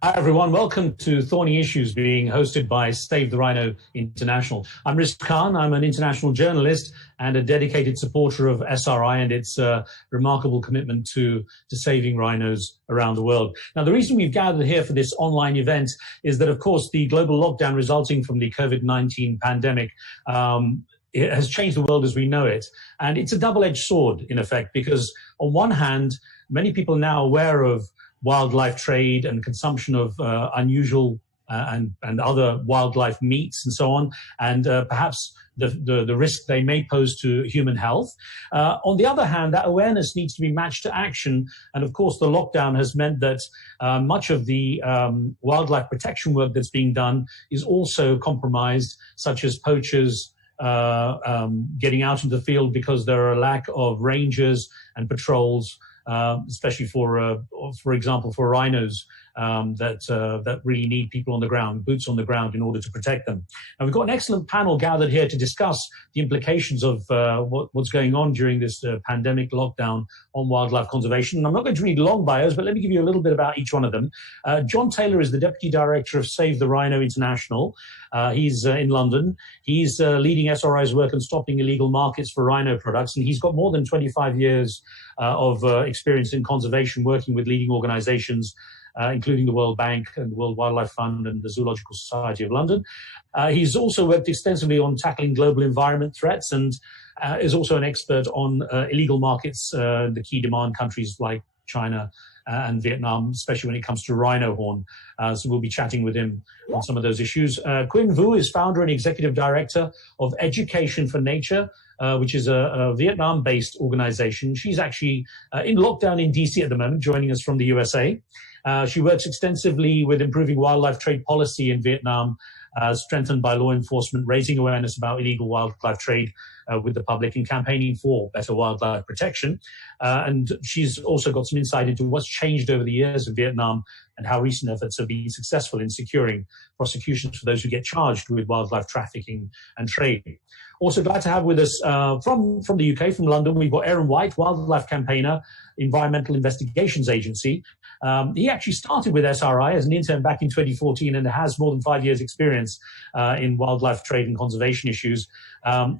Hi, everyone. Welcome to Thorny Issues, being hosted by Save the Rhino International. I'm Riz Khan. I'm an international journalist and a dedicated supporter of SRI and its remarkable commitment to saving rhinos around the world. Now, the reason we've gathered here for this online event is that, of course, the global lockdown resulting from the COVID-19 pandemic it has changed the world as we know it. And it's a double-edged sword, in effect, because on one hand, many people are now aware of wildlife trade and consumption of unusual and other wildlife meats and so on, and perhaps the risk they may pose to human health. On the other hand, that awareness needs to be matched to action. And of course, the lockdown has meant that much of the wildlife protection work that's being done is also compromised, such as poachers getting out into the field because there are a lack of rangers and patrols, especially for example, for rhinos that really need people on the ground, boots on the ground, in order to protect them. And we've got an excellent panel gathered here to discuss the implications of what's going on during this pandemic lockdown on wildlife conservation. And I'm not going to read long bios, but let me give you a little bit about each one of them. John Taylor is the Deputy Director of Save the Rhino International. He's in London. He's leading SRI's work on stopping illegal markets for rhino products, and he's got more than 25 years of experience in conservation, working with leading organizations, including the World Bank and the World Wildlife Fund and the Zoological Society of London. He's also worked extensively on tackling global environment threats and is also an expert on illegal markets, the key demand countries like China and Vietnam, especially when it comes to rhino horn. So we'll be chatting with him on some of those issues. Quinn Vu is founder and executive director of Education for Nature, which is a Vietnam-based organization. She's actually in lockdown in DC at the moment, joining us from the USA. She works extensively with improving wildlife trade policy in Vietnam, strengthened by law enforcement, raising awareness about illegal wildlife trade with the public and campaigning for better wildlife protection. And she's also got some insight into what's changed over the years in Vietnam and how recent efforts have been successful in securing prosecutions for those who get charged with wildlife trafficking and trade. Also glad to have with us from the UK, from London, we've got Aaron White, wildlife campaigner, Environmental Investigations Agency. He actually started with SRI as an intern back in 2014 and has more than 5 years experience in wildlife trade and conservation issues.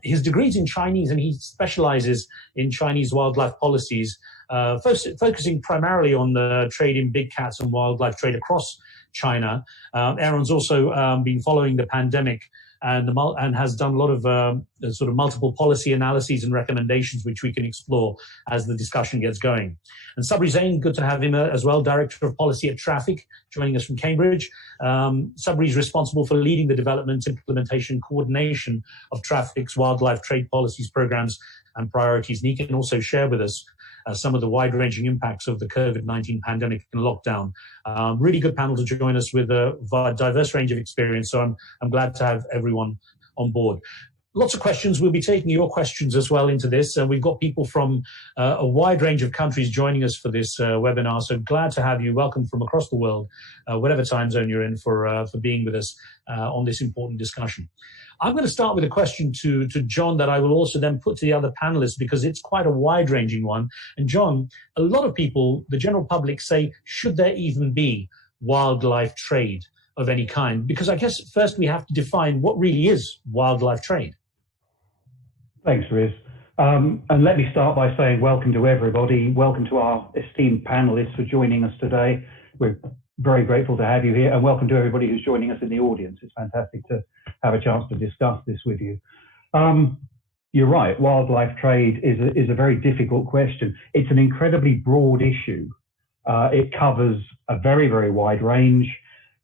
His degree's in Chinese and he specializes in Chinese wildlife policies, focusing primarily on the trade in big cats and wildlife trade across China. Aaron's also been following the pandemic and has done a lot of sort of multiple policy analyses and recommendations, which we can explore as the discussion gets going. And Sabri Zain, good to have him as well, Director of Policy at Traffic, joining us from Cambridge. Sabri is responsible for leading the development, implementation, coordination of Traffic's wildlife trade policies, programs, and priorities. And he can also share with us some of the wide-ranging impacts of the COVID-19 pandemic and lockdown. Really good panel to join us with a diverse range of experience, so I'm glad to have everyone on board. Lots of questions. We'll be taking your questions as well into this. We've got people from a wide range of countries joining us for this webinar, so glad to have you. Welcome from across the world, whatever time zone you're in, for being with us on this important discussion. I'm going to start with a question to John that I will also then put to the other panelists, because it's quite a wide-ranging one. And John, a lot of people, the general public, say, should there even be wildlife trade of any kind? Because I guess first we have to define what really is wildlife trade. Thanks, Riz. And let me start by saying welcome to everybody. Welcome to our esteemed panelists for joining us today. We're very grateful to have you here, and welcome to everybody who's joining us in the audience. It's fantastic to have a chance to discuss this with you. You're right, wildlife trade is a very difficult question. It's an incredibly broad issue. It covers a very, very wide range.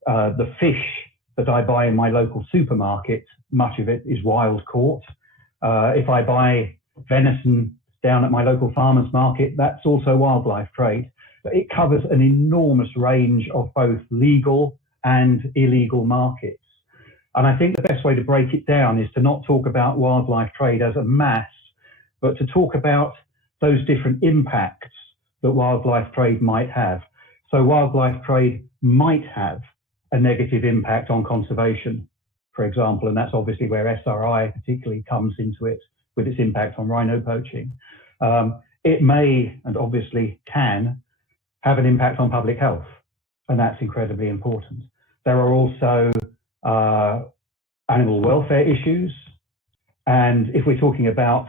The fish that I buy in my local supermarket, much of it is wild caught. If I buy venison down at my local farmer's market, that's also wildlife trade. It covers an enormous range of both legal and illegal markets. And I think the best way to break it down is to not talk about wildlife trade as a mass, but to talk about those different impacts that wildlife trade might have. So wildlife trade might have a negative impact on conservation, for example, and that's obviously where SRI particularly comes into it with its impact on rhino poaching. It may, and obviously can, have an impact on public health. and that's incredibly important. There are also animal welfare issues, and if we're talking about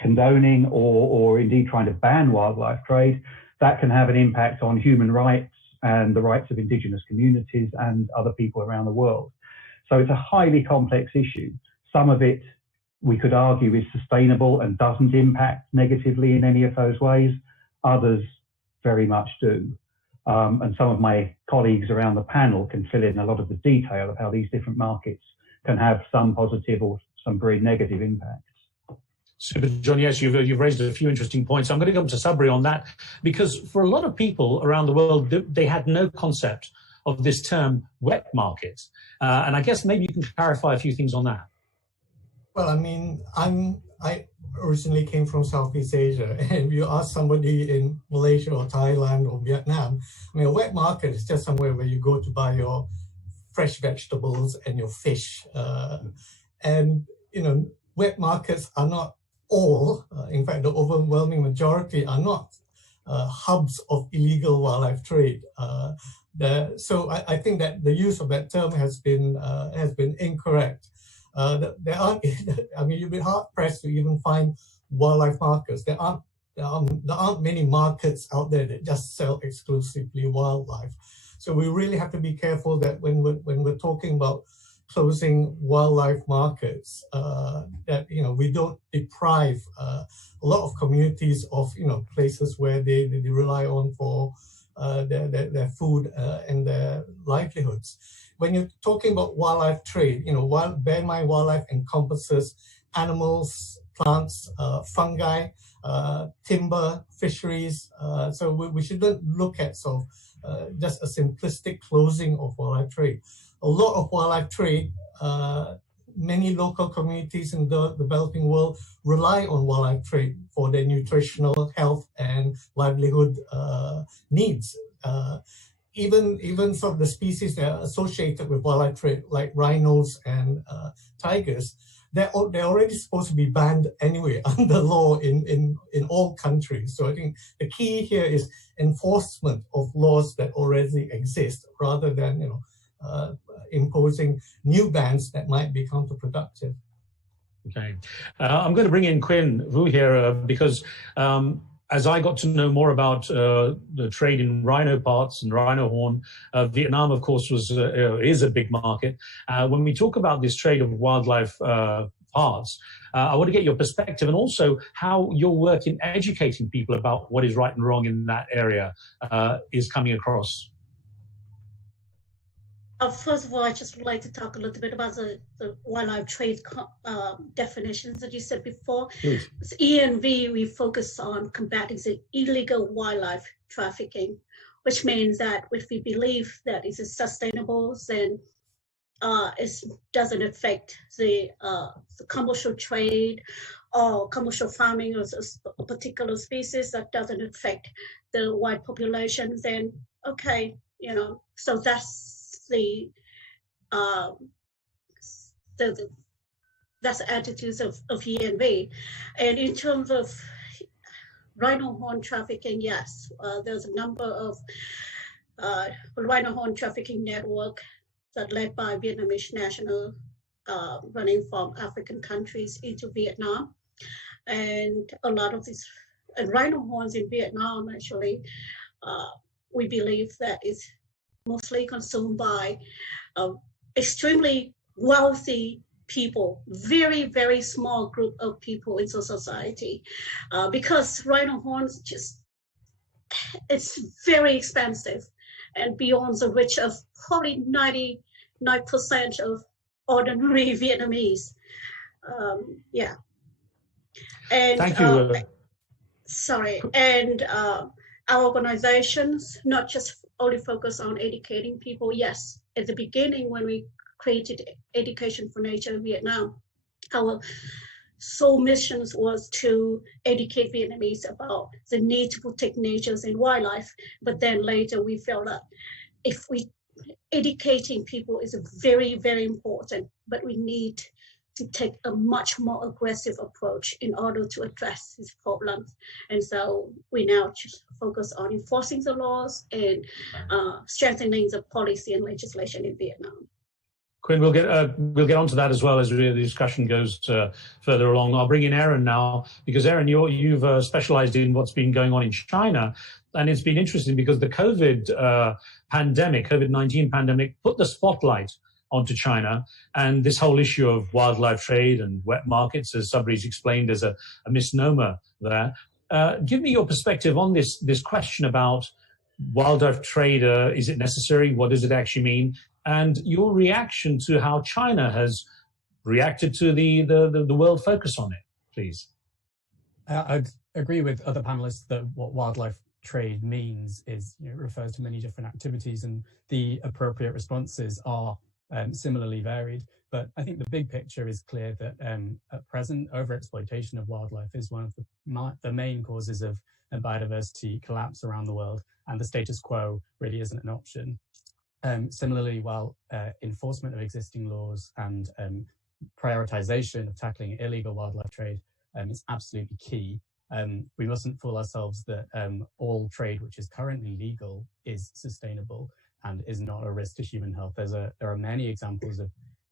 condoning or indeed trying to ban wildlife trade, that can have an impact on human rights and the rights of indigenous communities and other people around the world. So it's a highly complex issue. Some of it, we could argue, is sustainable and doesn't impact negatively in any of those ways. Others very much do. And some of my colleagues around the panel can fill in a lot of the detail of how these different markets can have some positive or some very negative impacts. Super, John. Yes, you've raised a few interesting points. I'm going to come to Sabri on that, because for a lot of people around the world, they had no concept of this term wet market. And I guess maybe you can clarify a few things on that. Well, I mean, I originally came from Southeast Asia, and if you ask somebody in Malaysia or Thailand or Vietnam, I mean, a wet market is just somewhere where you go to buy your fresh vegetables and your fish. And, you know, wet markets are not all, in fact, the overwhelming majority are not hubs of illegal wildlife trade. So I think that the use of that term has been incorrect. There aren't, I mean, you'd be hard pressed to even find wildlife markets. There aren't many markets out there that just sell exclusively wildlife. So we really have to be careful that when we're talking about closing wildlife markets, that, you know, we don't deprive a lot of communities of, you know, places where they rely on for their food and their livelihoods. When you're talking about wildlife trade, you know, bear in mind wildlife encompasses animals, plants, fungi, timber, fisheries. So we shouldn't look at sort of just a simplistic closing of wildlife trade. A lot of wildlife trade, many local communities in the developing world rely on wildlife trade for their nutritional, health, and livelihood needs. Even some of the species that are associated with wildlife trade, like rhinos and tigers, they're already supposed to be banned anyway under law in all countries. So I think the key here is enforcement of laws that already exist, rather than, you know, imposing new bans that might be counterproductive. Okay, I'm going to bring in Quinn Vu here because as I got to know more about the trade in rhino parts and rhino horn, Vietnam, of course, is a big market. When we talk about this trade of wildlife parts, I want to get your perspective, and also how your work in educating people about what is right and wrong in that area is coming across. First of all, I just would like to talk a little bit about the wildlife trade definitions that you said before. Please. So ENV, we focus on combating the illegal wildlife trafficking, which means that if we believe that it is sustainable, then it doesn't affect the commercial trade or commercial farming of a particular species, that doesn't affect the wild population, then okay, you know, so that's that's the attitudes of ENV. And in terms of rhino horn trafficking, yes, there's a number of rhino horn trafficking network that led by Vietnamese national running from African countries into Vietnam. And a lot of these rhino horns in Vietnam, actually, we believe that is mostly consumed by extremely wealthy people, very, very small group of people in society, because rhino horns it's very expensive and beyond the reach of probably 99% of ordinary Vietnamese. Yeah. And thank you. Sorry, and our organizations not just only focus on educating people. Yes, at the beginning when we created Education for Nature in Vietnam, our sole mission was to educate Vietnamese about the need to protect nature and wildlife. But then later we felt that educating people is very, very important, but we need to take a much more aggressive approach in order to address these problems. And so we now just focus on enforcing the laws and strengthening the policy and legislation in Vietnam. Quinn, we'll get onto that as well as the discussion goes further along. I'll bring in Aaron now, because Aaron, you've specialized in what's been going on in China, and it's been interesting because the COVID-19 pandemic, put the spotlight onto China, and this whole issue of wildlife trade and wet markets, as somebody's explained, as a misnomer there. Give me your perspective on this question about wildlife trade. Is it necessary? What does it actually mean? And your reaction to how China has reacted to the world focus on it, please. I'd agree with other panelists that what wildlife trade means is, it refers to many different activities, and the appropriate responses are similarly varied. But I think the big picture is clear that at present, overexploitation of wildlife is one of the main causes of biodiversity collapse around the world, and the status quo really isn't an option. Similarly, while enforcement of existing laws and prioritization of tackling illegal wildlife trade is absolutely key, we mustn't fool ourselves that all trade which is currently legal is sustainable and is not a risk to human health. There are many examples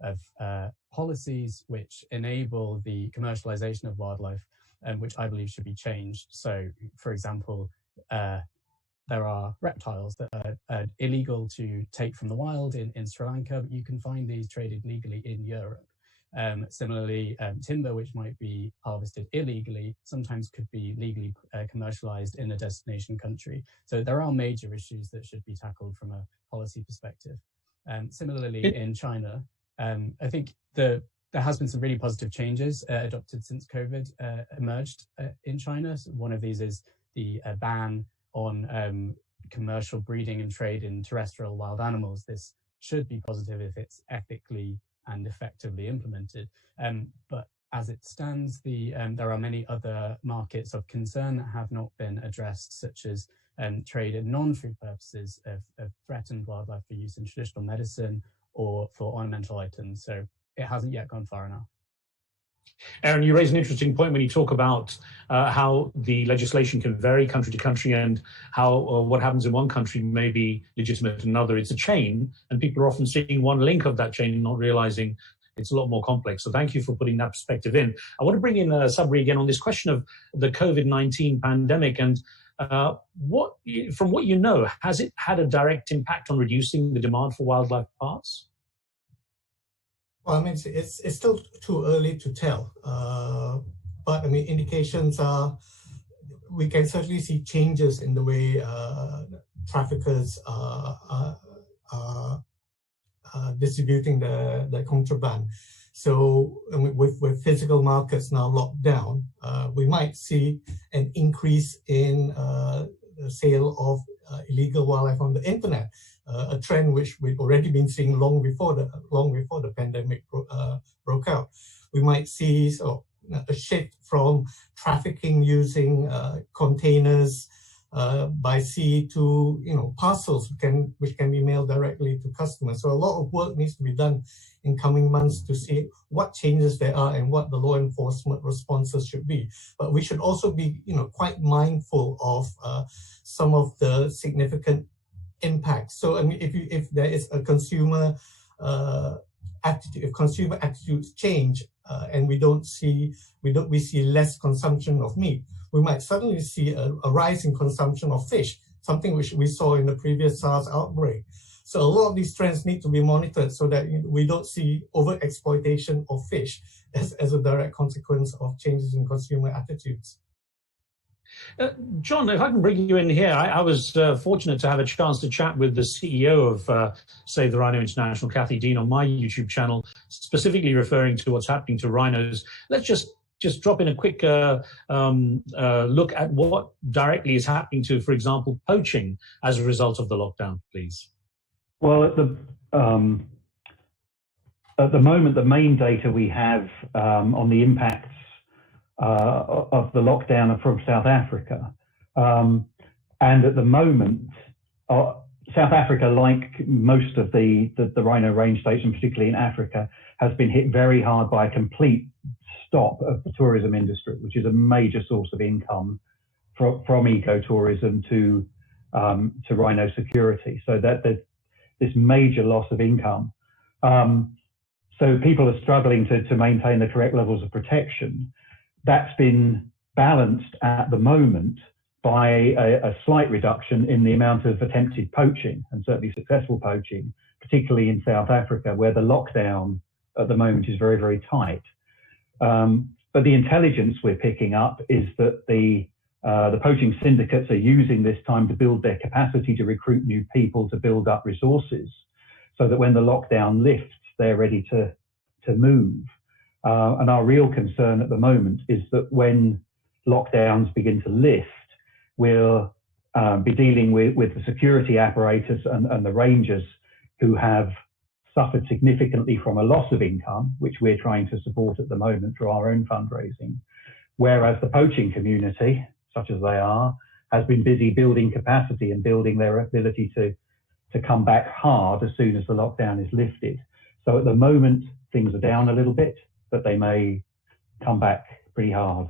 of policies which enable the commercialization of wildlife, which I believe should be changed. So, for example, there are reptiles that are illegal to take from the wild in Sri Lanka, but you can find these traded legally in Europe. Similarly, timber, which might be harvested illegally, sometimes could be legally commercialized in a destination country. So there are major issues that should be tackled from a policy perspective. Similarly, in China, I think there has been some really positive changes adopted since COVID emerged in China. So one of these is the ban on commercial breeding and trade in terrestrial wild animals. This should be positive if it's ethically and effectively implemented. But as it stands, there are many other markets of concern that have not been addressed, such as trade in non-food purposes of threatened wildlife for use in traditional medicine or for ornamental items. So it hasn't yet gone far enough. Aaron, you raise an interesting point when you talk about how the legislation can vary country to country, and how what happens in one country may be legitimate in another. It's a chain, and people are often seeing one link of that chain and not realizing it's a lot more complex. So thank you for putting that perspective in. I want to bring in Sabri again on this question of the COVID-19 pandemic, and from what you know, has it had a direct impact on reducing the demand for wildlife parts? Well, I mean, it's still too early to tell, but I mean, indications are we can certainly see changes in the way traffickers are distributing the contraband. So I mean, with physical markets now locked down, we might see an increase in the sale of illegal wildlife on the internet. A trend which we've already been seeing long before the pandemic broke out. We might see a shift from trafficking using containers by sea to parcels which can be mailed directly to customers. So a lot of work needs to be done in coming months to see what changes there are and what the law enforcement responses should be. But we should also be quite mindful of some of the significant impact. So I mean, if there is a consumer attitude, if consumer attitudes change, and we see less consumption of meat, we might suddenly see a rise in consumption of fish, something which we saw in the previous SARS outbreak. So a lot of these trends need to be monitored so that we don't see overexploitation of fish as a direct consequence of changes in consumer attitudes. John, if I can bring you in here, I was fortunate to have a chance to chat with the CEO of Save the Rhino International, Kathy Dean, on my YouTube channel, specifically referring to what's happening to rhinos. Let's just drop in a quick look at what directly is happening to, for example, poaching as a result of the lockdown, please. Well, at the moment, the main data we have on the impacts of the lockdown are from South Africa. And at the moment, South Africa, like most of the rhino range states, and particularly in Africa, has been hit very hard by a complete stop of the tourism industry, which is a major source of income from ecotourism to rhino security. So that there's this major loss of income. So people are struggling to maintain the correct levels of protection. That's been balanced at the moment by a slight reduction in the amount of attempted poaching, and certainly successful poaching, particularly in South Africa, where the lockdown at the moment is very, very tight. But the intelligence we're picking up is that the poaching syndicates are using this time to build their capacity to recruit new people, to build up resources, so that when the lockdown lifts, they're ready to move. And our real concern at the moment is that when lockdowns begin to lift, we'll be dealing with the security apparatus and the rangers who have suffered significantly from a loss of income, which we're trying to support at the moment through our own fundraising. Whereas the poaching community, such as they are, has been busy building capacity and building their ability to come back hard as soon as the lockdown is lifted. So at the moment, things are down a little bit, but they may come back pretty hard.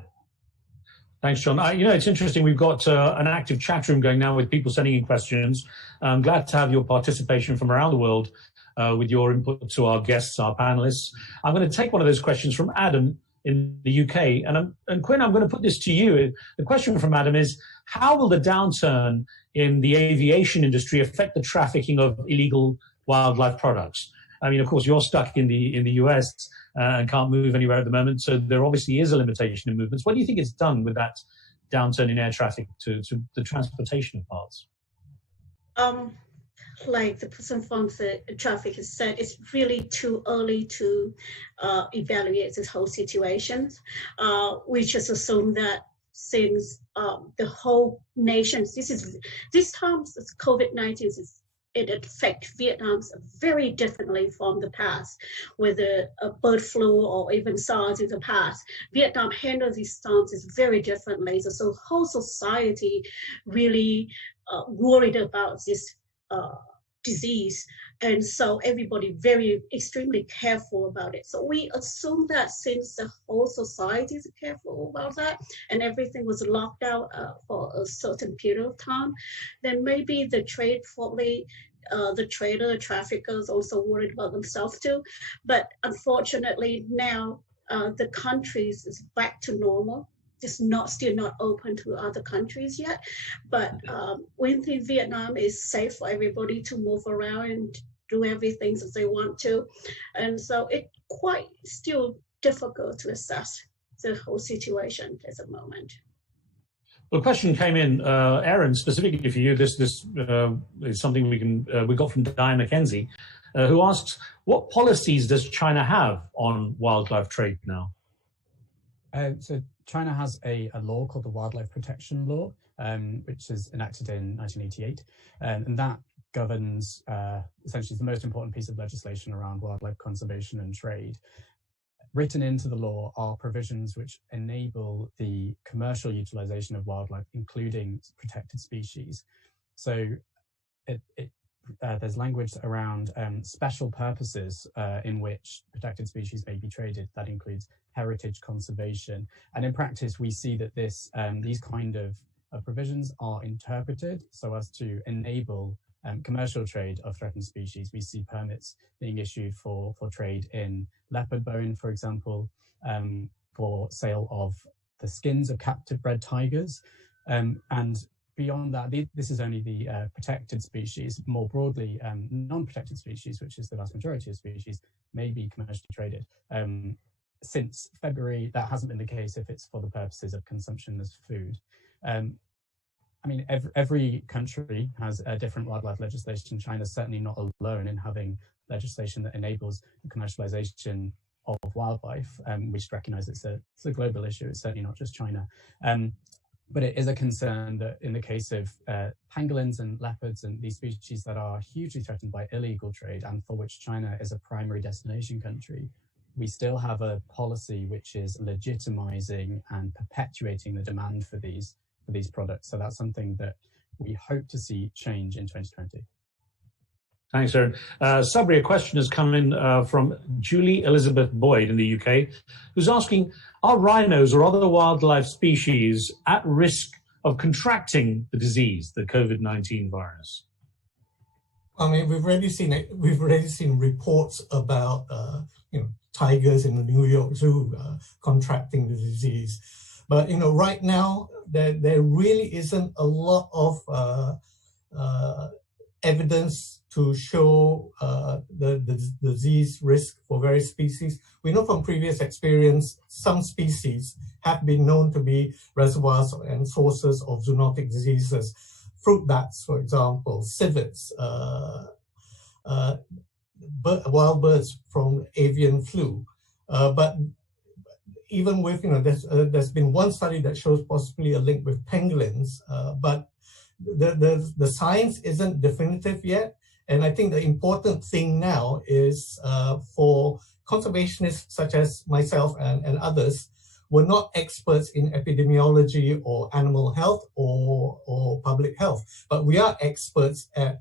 Thanks, John. It's interesting. We've got an active chat room going now with people sending in questions. I'm glad to have your participation from around the world with your input to our guests, our panelists. I'm going to take one of those questions from Adam in the UK. And Quinn, I'm going to put this to you. The question from Adam is, how will the downturn in the aviation industry affect the trafficking of illegal wildlife products? I mean, of course, you're stuck in the US and can't move anywhere at the moment. So there obviously is a limitation in movements. What do you think it's done with that downturn in air traffic to the transportation of parts? Like the person from the traffic has said, it's really too early to evaluate this whole situation. We just assume that since the whole nation, this time COVID-19 it affects Vietnam very differently from the past, whether a bird flu or even SARS in the past. Vietnam handled these storms very differently. So whole society really worried about this disease. And so everybody extremely careful about it. So we assume that since the whole society is careful about that and everything was locked out for a certain period of time, then maybe the trade probably the traffickers also worried about themselves too. But unfortunately now the countries is back to normal. It's still not open to other countries yet, but we think Vietnam is safe for everybody to move around and do everything as they want to, and so it's quite still difficult to assess the whole situation at the moment. Well, a question came in, Aaron, specifically for you. This is something we got from Diane McKenzie, who asks, what policies does China have on wildlife trade now? So China has a law called the Wildlife Protection Law, which was enacted in 1988, and that governs essentially the most important piece of legislation around wildlife conservation and trade. Written into the law are provisions which enable the commercial utilization of wildlife, including protected species. So there's language around special purposes in which protected species may be traded. That includes heritage conservation. And in practice, we see that these kind of provisions are interpreted so as to enable commercial trade of threatened species. We see permits being issued for trade in leopard bone, for example, for sale of the skins of captive bred tigers. And beyond that, this is only the protected species. More broadly, non-protected species, which is the vast majority of species, may be commercially traded. Since February, that hasn't been the case if it's for the purposes of consumption as food. I mean, every country has a different wildlife legislation. China's certainly not alone in having legislation that enables the commercialization of wildlife. We should recognize it's a global issue. It's certainly not just China. But it is a concern that in the case of pangolins and leopards and these species that are hugely threatened by illegal trade and for which China is a primary destination country, we still have a policy which is legitimizing and perpetuating the demand for these products. So that's something that we hope to see change in 2020. Thanks, Aaron. Sabri, a question has come in from Julie Elizabeth Boyd in the UK, who's asking, are rhinos or other wildlife species at risk of contracting the disease, the COVID-19 virus? I mean, we've already seen reports about tigers in the New York Zoo contracting the disease, but right now there really isn't a lot of evidence to show the disease risk for various species. We know from previous experience some species have been known to be reservoirs and sources of zoonotic diseases. Fruit bats, for example, civets, wild birds from avian flu. But even with, there's been one study that shows possibly a link with pangolins, but the science isn't definitive yet. And I think the important thing now is for conservationists such as myself and others, we're not experts in epidemiology or animal health or public health, but we are experts at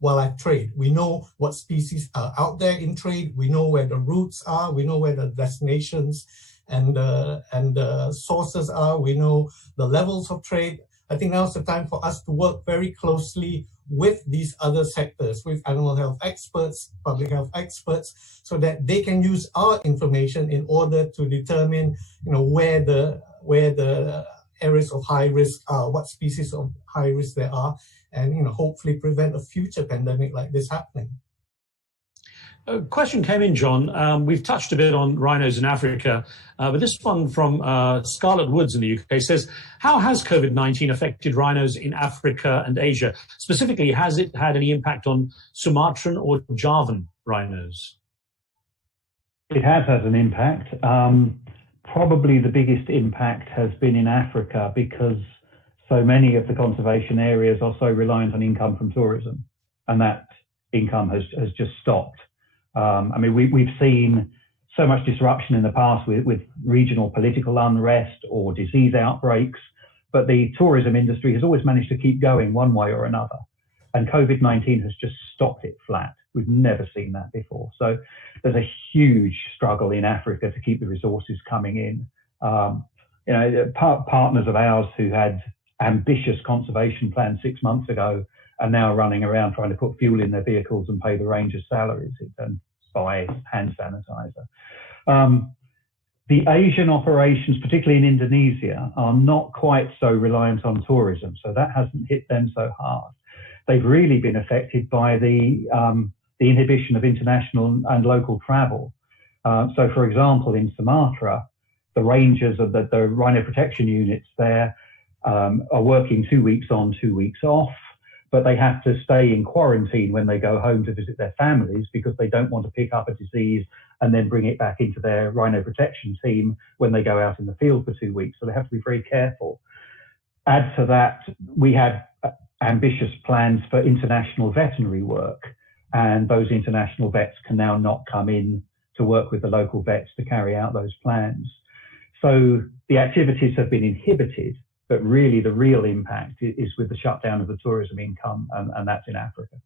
wildlife trade. We know what species are out there in trade. We know where the routes are. We know where the destinations and sources are. We know the levels of trade. I think now's the time for us to work very closely with these other sectors, with animal health experts, public health experts, so that they can use our information in order to determine, where the areas of high risk are, what species of high risk there are, and hopefully prevent a future pandemic like this happening. A question came in, John. We've touched a bit on rhinos in Africa, but this one from Scarlett Woods in the UK says, how has COVID-19 affected rhinos in Africa and Asia? Specifically, has it had any impact on Sumatran or Javan rhinos? It has had an impact. Probably the biggest impact has been in Africa because so many of the conservation areas are so reliant on income from tourism, and that income has just stopped. I mean, we've seen so much disruption in the past with regional political unrest or disease outbreaks, but the tourism industry has always managed to keep going one way or another. And COVID-19 has just stopped it flat. We've never seen that before. So there's a huge struggle in Africa to keep the resources coming in. Partners of ours who had ambitious conservation plans 6 months ago are now running around trying to put fuel in their vehicles and pay the rangers' salaries and buy hand sanitizer. The Asian operations, particularly in Indonesia, are not quite so reliant on tourism, so that hasn't hit them so hard. They've really been affected by the inhibition of international and local travel. So, for example, in Sumatra, the rangers of the rhino protection units there are working 2 weeks on, 2 weeks off, but they have to stay in quarantine when they go home to visit their families because they don't want to pick up a disease and then bring it back into their rhino protection team when they go out in the field for 2 weeks. So they have to be very careful. Add to that, we had ambitious plans for international veterinary work, and those international vets can now not come in to work with the local vets to carry out those plans. So the activities have been inhibited, but really the real impact is with the shutdown of the tourism income, and that's in Africa.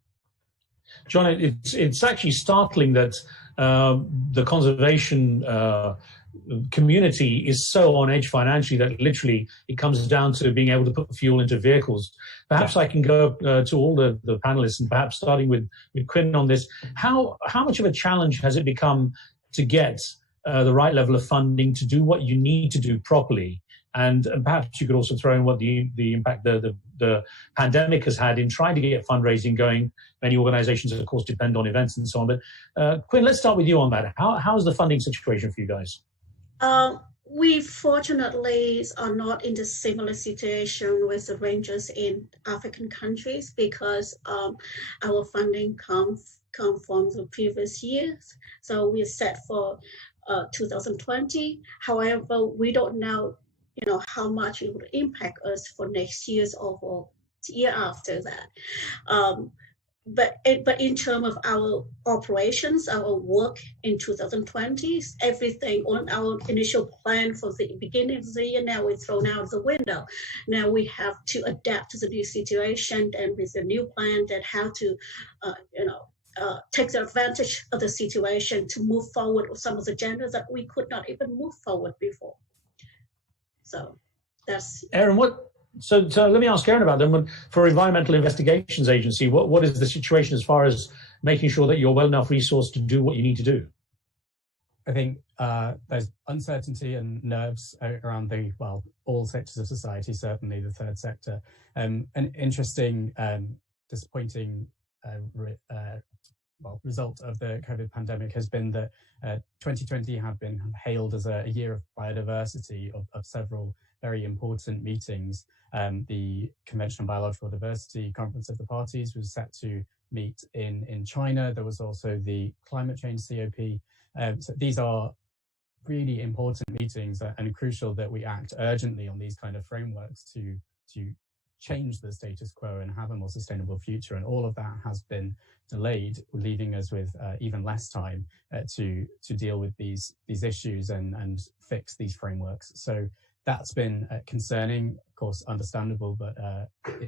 John, it's actually startling that the conservation community is so on edge financially that literally it comes down to being able to put fuel into vehicles. Perhaps I can go to all the panelists, and perhaps starting with Quinn on this. How much of a challenge has it become to get the right level of funding to do what you need to do properly? And perhaps you could also throw in what the impact the pandemic has had in trying to get fundraising going. Many organizations, of course, depend on events and so on. But Quinn, let's start with you on that. How's the funding situation for you guys? We fortunately are not in the similar situation with the rangers in African countries because our funding come from the previous years. So we're set for 2020. However, we don't know how much it would impact us for next year's or for the year after that. But in terms of our operations, our work in 2020, everything on our initial plan for the beginning of the year now is thrown out of the window. Now we have to adapt to the new situation and with the new plan that how to takes advantage of the situation to move forward with some of the agendas that we could not even move forward before. So that's Aaron. So let me ask Aaron about them. For Environmental Investigations Agency, what is the situation as far as making sure that you're well enough resourced to do what you need to do? I think there's uncertainty and nerves around all sectors of society, certainly the third sector. An interesting, disappointing result of the COVID pandemic has been that 2020 had been hailed as a year of biodiversity of several very important meetings. The Convention on Biological Diversity Conference of the Parties was set to meet in China. There was also the climate change COP. So these are really important meetings, and crucial that we act urgently on these kind of frameworks to change the status quo and have a more sustainable future. And all of that has been delayed, leaving us with even less time to deal with these issues and fix these frameworks. So that's been concerning, of course, understandable, but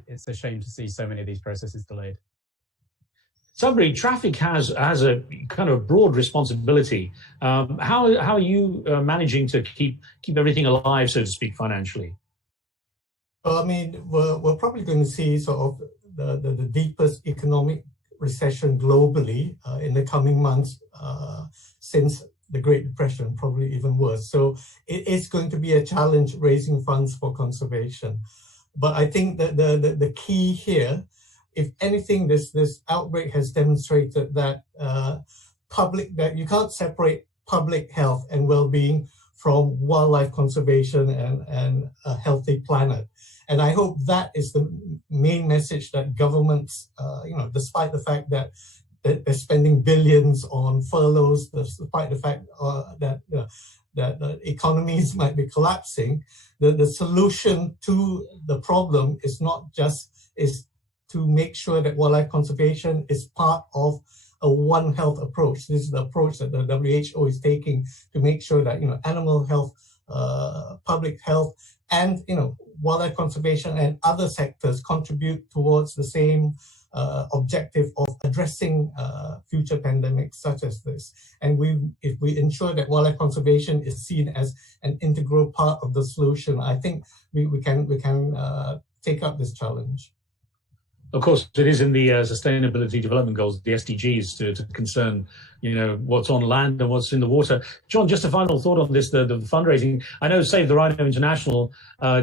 it's a shame to see so many of these processes delayed. Somebody, traffic has a kind of broad responsibility. How are you managing to keep everything alive, so to speak, financially? Well, I mean, we're probably going to see sort of the deepest economic recession globally in the coming months since the Great Depression, probably even worse. So it is going to be a challenge raising funds for conservation. But I think that the key here, if anything, this outbreak has demonstrated that that you can't separate public health and well-being from wildlife conservation and a healthy planet. And I hope that is the main message that governments, despite the fact that they're spending billions on furloughs, despite the fact that the economies might be collapsing, the solution to the problem is not just to make sure that wildlife conservation is part of a One Health approach. This is the approach that the WHO is taking to make sure that animal health, public health, and wildlife conservation and other sectors contribute towards the same objective of addressing future pandemics such as this. And if we ensure that wildlife conservation is seen as an integral part of the solution, I think we can take up this challenge. Of course, it is in the Sustainability Development Goals, the SDGs, to concern, what's on land and what's in the water. John, just a final thought on this, the fundraising. I know Save the Rhino International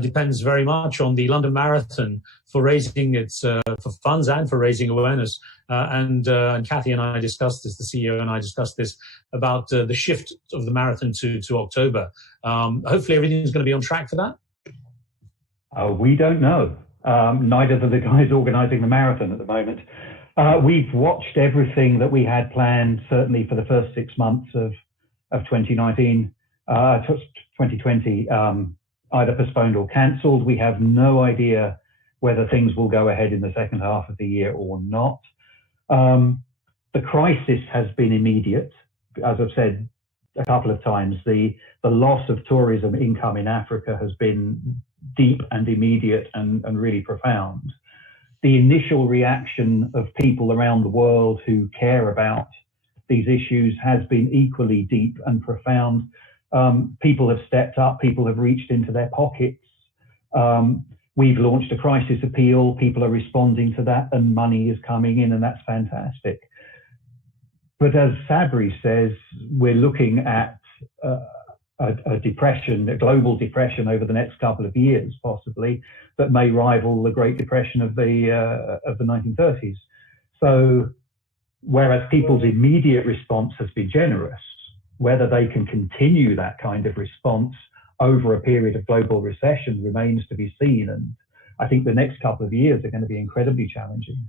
depends very much on the London Marathon for raising its for funds and for raising awareness. And Kathy and I discussed this, the CEO and I discussed this, about the shift of the marathon to October. Hopefully everything's going to be on track for that. We don't know. Neither do the guys organising the marathon at the moment. We've watched everything that we had planned, certainly for the first 6 months of 2019, 2020, either postponed or cancelled. We have no idea whether things will go ahead in the second half of the year or not. The crisis has been immediate. As I've said a couple of times, the loss of tourism income in Africa has been deep and immediate and really profound. The initial reaction of people around the world who care about these issues has been equally deep and profound. People have stepped up, people have reached into their pockets. We've launched a crisis appeal, people are responding to that, and money is coming in, and that's fantastic. But as Sabri says, we're looking at a depression, a global depression over the next couple of years, possibly, that may rival the Great Depression of the 1930s. So, whereas people's immediate response has been generous, whether they can continue that kind of response over a period of global recession remains to be seen. And I think the next couple of years are going to be incredibly challenging.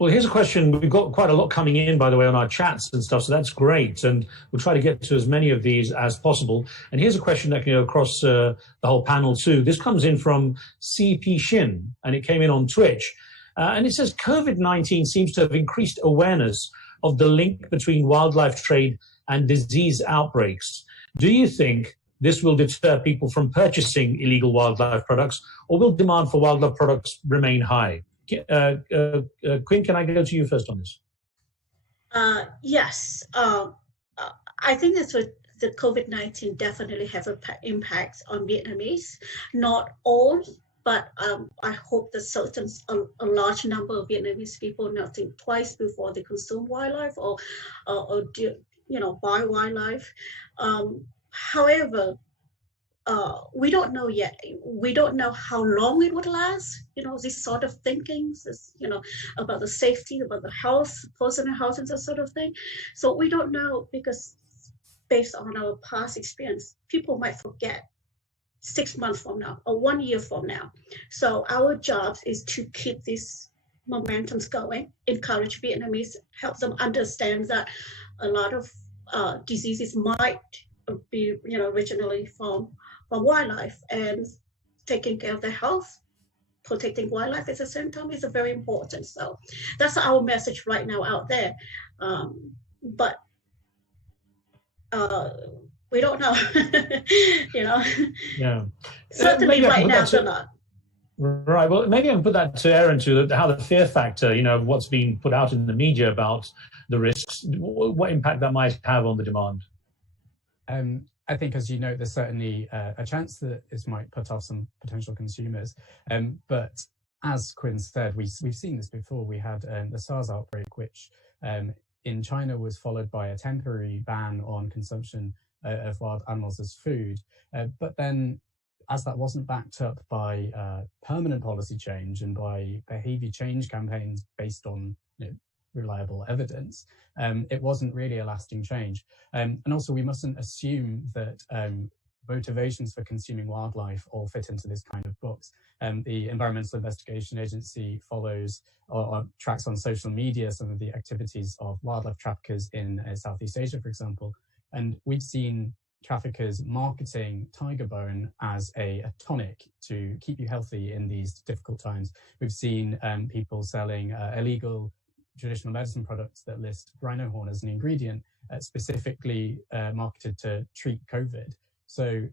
Well, here's a question. We've got quite a lot coming in, by the way, on our chats and stuff, so that's great. And we'll try to get to as many of these as possible. And here's a question that can go across the whole panel too. This comes in from CP Shin, and it came in on Twitch. And it says, COVID-19 seems to have increased awareness of the link between wildlife trade and disease outbreaks. Do you think this will deter people from purchasing illegal wildlife products, or will demand for wildlife products remain high? Quinn, can I go to you first on this? Yes, I think that's what the COVID-19 definitely have an impact on Vietnamese. Not all, but I hope that a large number of Vietnamese people now think twice before they consume wildlife or do, buy wildlife. However, we don't know yet. We don't know how long it would last. This sort of thinking, about the safety, about the health, personal health, and that sort of thing. So we don't know because based on our past experience, people might forget 6 months from now or 1 year from now. So our job is to keep this momentum going, encourage Vietnamese, help them understand that a lot of diseases might be, originally from wildlife, and taking care of their health, protecting wildlife at the same time is very important. So that's our message right now out there. But we don't know, Yeah. Certainly right now, they're not. Right. Well, maybe I can put that to Aaron, to how the fear factor, what's being put out in the media about the risks, what impact that might have on the demand. I think, as you know, there's certainly a chance that this might put off some potential consumers. But as Quinn said, we've seen this before. We had the SARS outbreak, which in China was followed by a temporary ban on consumption of wild animals as food. But then, as that wasn't backed up by permanent policy change and by behaviour change campaigns based on reliable evidence, it wasn't really a lasting change. And also, we mustn't assume that motivations for consuming wildlife all fit into this kind of box. The Environmental Investigation Agency follows or tracks on social media some of the activities of wildlife traffickers in Southeast Asia, for example. And we've seen traffickers marketing tiger bone as a tonic to keep you healthy in these difficult times. We've seen people selling illegal traditional medicine products that list rhino horn as an ingredient, specifically marketed to treat COVID. So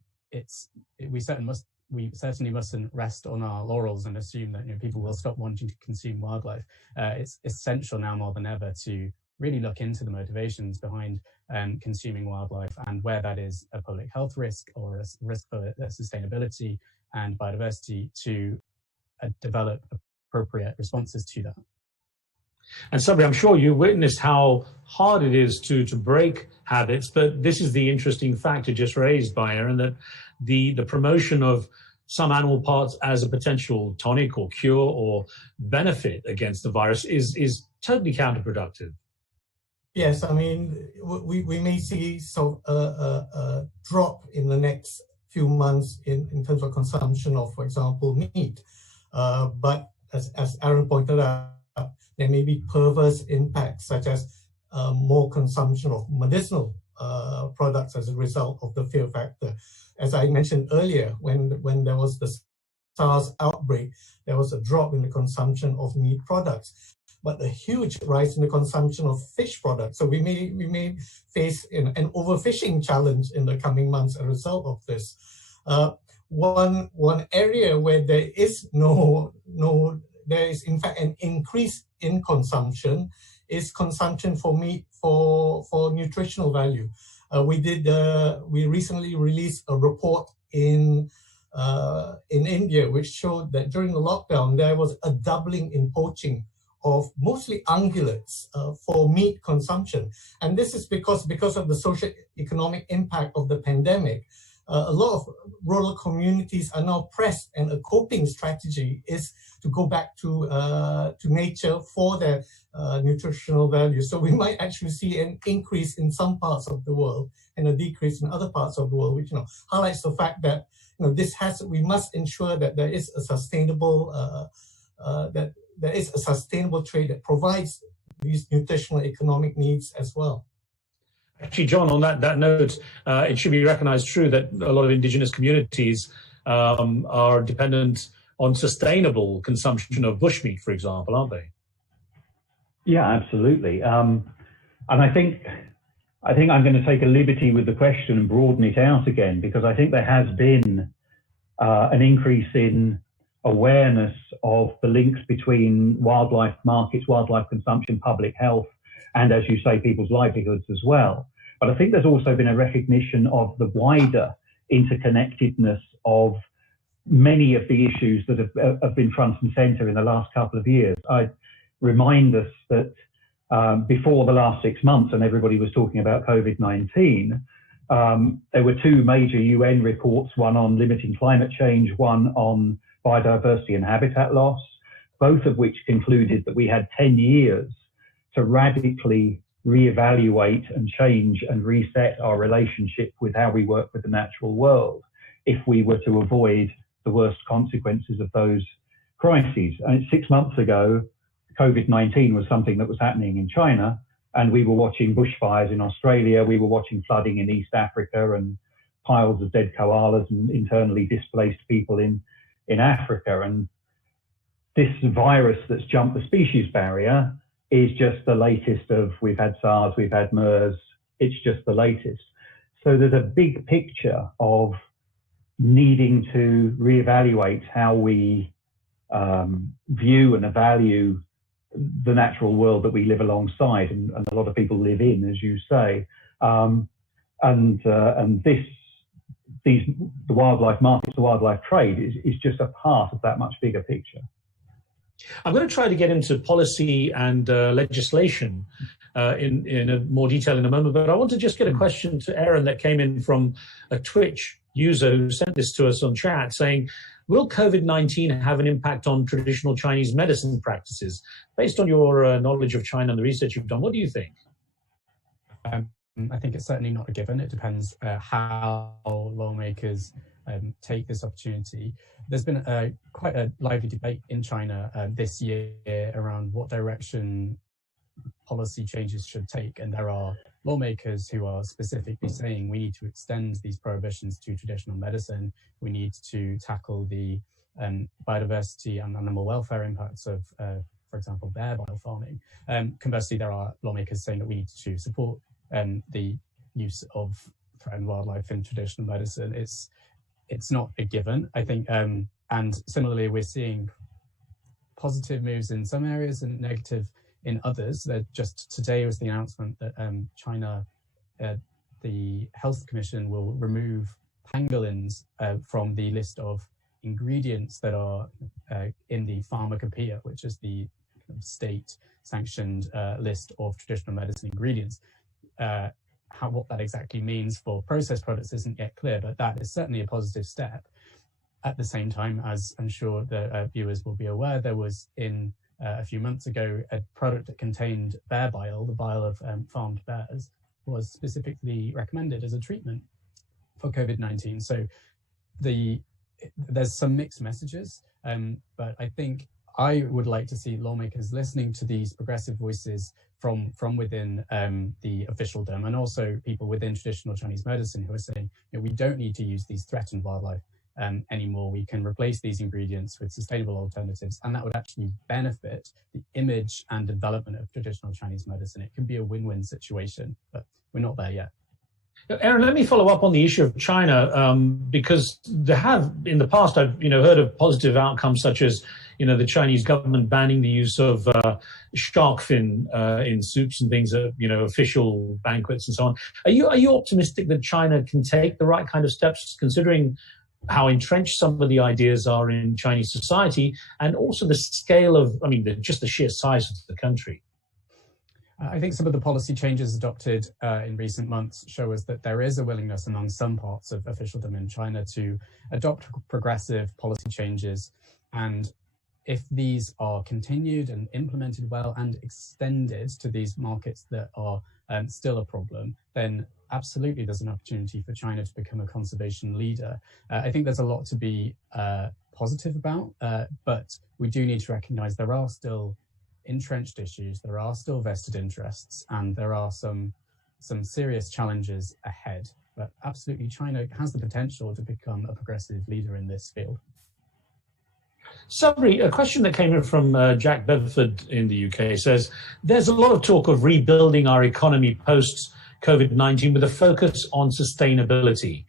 we certainly mustn't rest on our laurels and assume that people will stop wanting to consume wildlife. It's essential now more than ever to really look into the motivations behind consuming wildlife, and where that is a public health risk or a risk for sustainability and biodiversity, to develop appropriate responses to that. And Sabri, I'm sure you witnessed how hard it is to break habits, but this is the interesting factor just raised by Aaron, that the promotion of some animal parts as a potential tonic or cure or benefit against the virus is totally counterproductive. Yes, I mean, we may see a drop in the next few months in terms of consumption of, for example, meat. But as Aaron pointed out, there may be perverse impacts, such as more consumption of medicinal products as a result of the fear factor. As I mentioned earlier, when there was the SARS outbreak, there was a drop in the consumption of meat products, but a huge rise in the consumption of fish products. So we may face an overfishing challenge in the coming months as a result of this. One area where there is there is in fact an increase in consumption is consumption for meat for nutritional value. We recently released a report in India which showed that during the lockdown there was a doubling in poaching of mostly ungulates for meat consumption, and this is because of the social economic impact of the pandemic. A lot of rural communities are now pressed, and a coping strategy is to go back to nature for their nutritional value. So we might actually see an increase in some parts of the world and a decrease in other parts of the world, which highlights the fact that we must ensure that there is a sustainable trade that provides these nutritional economic needs as well. Actually, John, on that note, it should be recognized true that a lot of indigenous communities are dependent on sustainable consumption of bushmeat, for example, aren't they? Yeah, absolutely. And I think I'm going to take a liberty with the question and broaden it out again, because I think there has been an increase in awareness of the links between wildlife markets, wildlife consumption, public health, and, as you say, people's livelihoods as well. But I think there's also been a recognition of the wider interconnectedness of many of the issues that have been front and centre in the last couple of years. I remind us that before the last 6 months, and everybody was talking about COVID-19, there were two major UN reports, one on limiting climate change, one on biodiversity and habitat loss, both of which concluded that we had 10 years to radically reevaluate and change and reset our relationship with how we work with the natural world if we were to avoid the worst consequences of those crises. And 6 months ago, COVID-19 was something that was happening in China, and we were watching bushfires in Australia, we were watching flooding in East Africa and piles of dead koalas and internally displaced people in Africa. And this virus that's jumped the species barrier is just the latest of, we've had SARS, we've had MERS, it's just the latest. So there's a big picture of needing to reevaluate how we view and value the natural world that we live alongside, and a lot of people live in, as you say. The wildlife markets, the wildlife trade is just a part of that much bigger picture. I'm going to try to get into policy and legislation in more detail in a moment, but I want to just get a question to Aaron that came in from a Twitch user who sent this to us on chat saying, will COVID-19 have an impact on traditional Chinese medicine practices? Based on your knowledge of China and the research you've done, what do you think? I think it's certainly not a given. It depends how lawmakers take this opportunity. There's been quite a lively debate in China this year around what direction policy changes should take, and there are lawmakers who are specifically saying we need to extend these prohibitions to traditional medicine, we need to tackle the biodiversity and animal welfare impacts of, for example, bear bile farming. Conversely, there are lawmakers saying that we need to support the use of threatened wildlife in traditional medicine. It's not a given, I think, and similarly, we're seeing positive moves in some areas and negative in others. Just today was the announcement that China, the Health Commission will remove pangolins from the list of ingredients that are in the pharmacopoeia, which is the state-sanctioned list of traditional medicine ingredients. What that exactly means for processed products isn't yet clear, but that is certainly a positive step. At the same time, as I'm sure the viewers will be aware, there was a few months ago a product that contained bear bile, the bile of farmed bears, was specifically recommended as a treatment for COVID-19. So there's some mixed messages, but I think I would like to see lawmakers listening to these progressive voices from within the officialdom, and also people within traditional Chinese medicine who are saying, we don't need to use these threatened wildlife anymore. We can replace these ingredients with sustainable alternatives, and that would actually benefit the image and development of traditional Chinese medicine. It can be a win-win situation, but we're not there yet. Aaron, let me follow up on the issue of China, because there have, in the past, I've heard of positive outcomes such as the Chinese government banning the use of shark fin in soups and things at official banquets and so on. Are you optimistic that China can take the right kind of steps, considering how entrenched some of the ideas are in Chinese society, and also the scale of, just the sheer size of the country? I think some of the policy changes adopted in recent months show us that there is a willingness among some parts of officialdom in China to adopt progressive policy changes. And if these are continued and implemented well and extended to these markets that are still a problem, then absolutely there's an opportunity for China to become a conservation leader. I think there's a lot to be positive about, but we do need to recognize there are still entrenched issues, there are still vested interests, and there are some serious challenges ahead. But absolutely, China has the potential to become a progressive leader in this field. Sabri, a question that came in from Jack Bedford in the UK says, there's a lot of talk of rebuilding our economy post-COVID-19 with a focus on sustainability.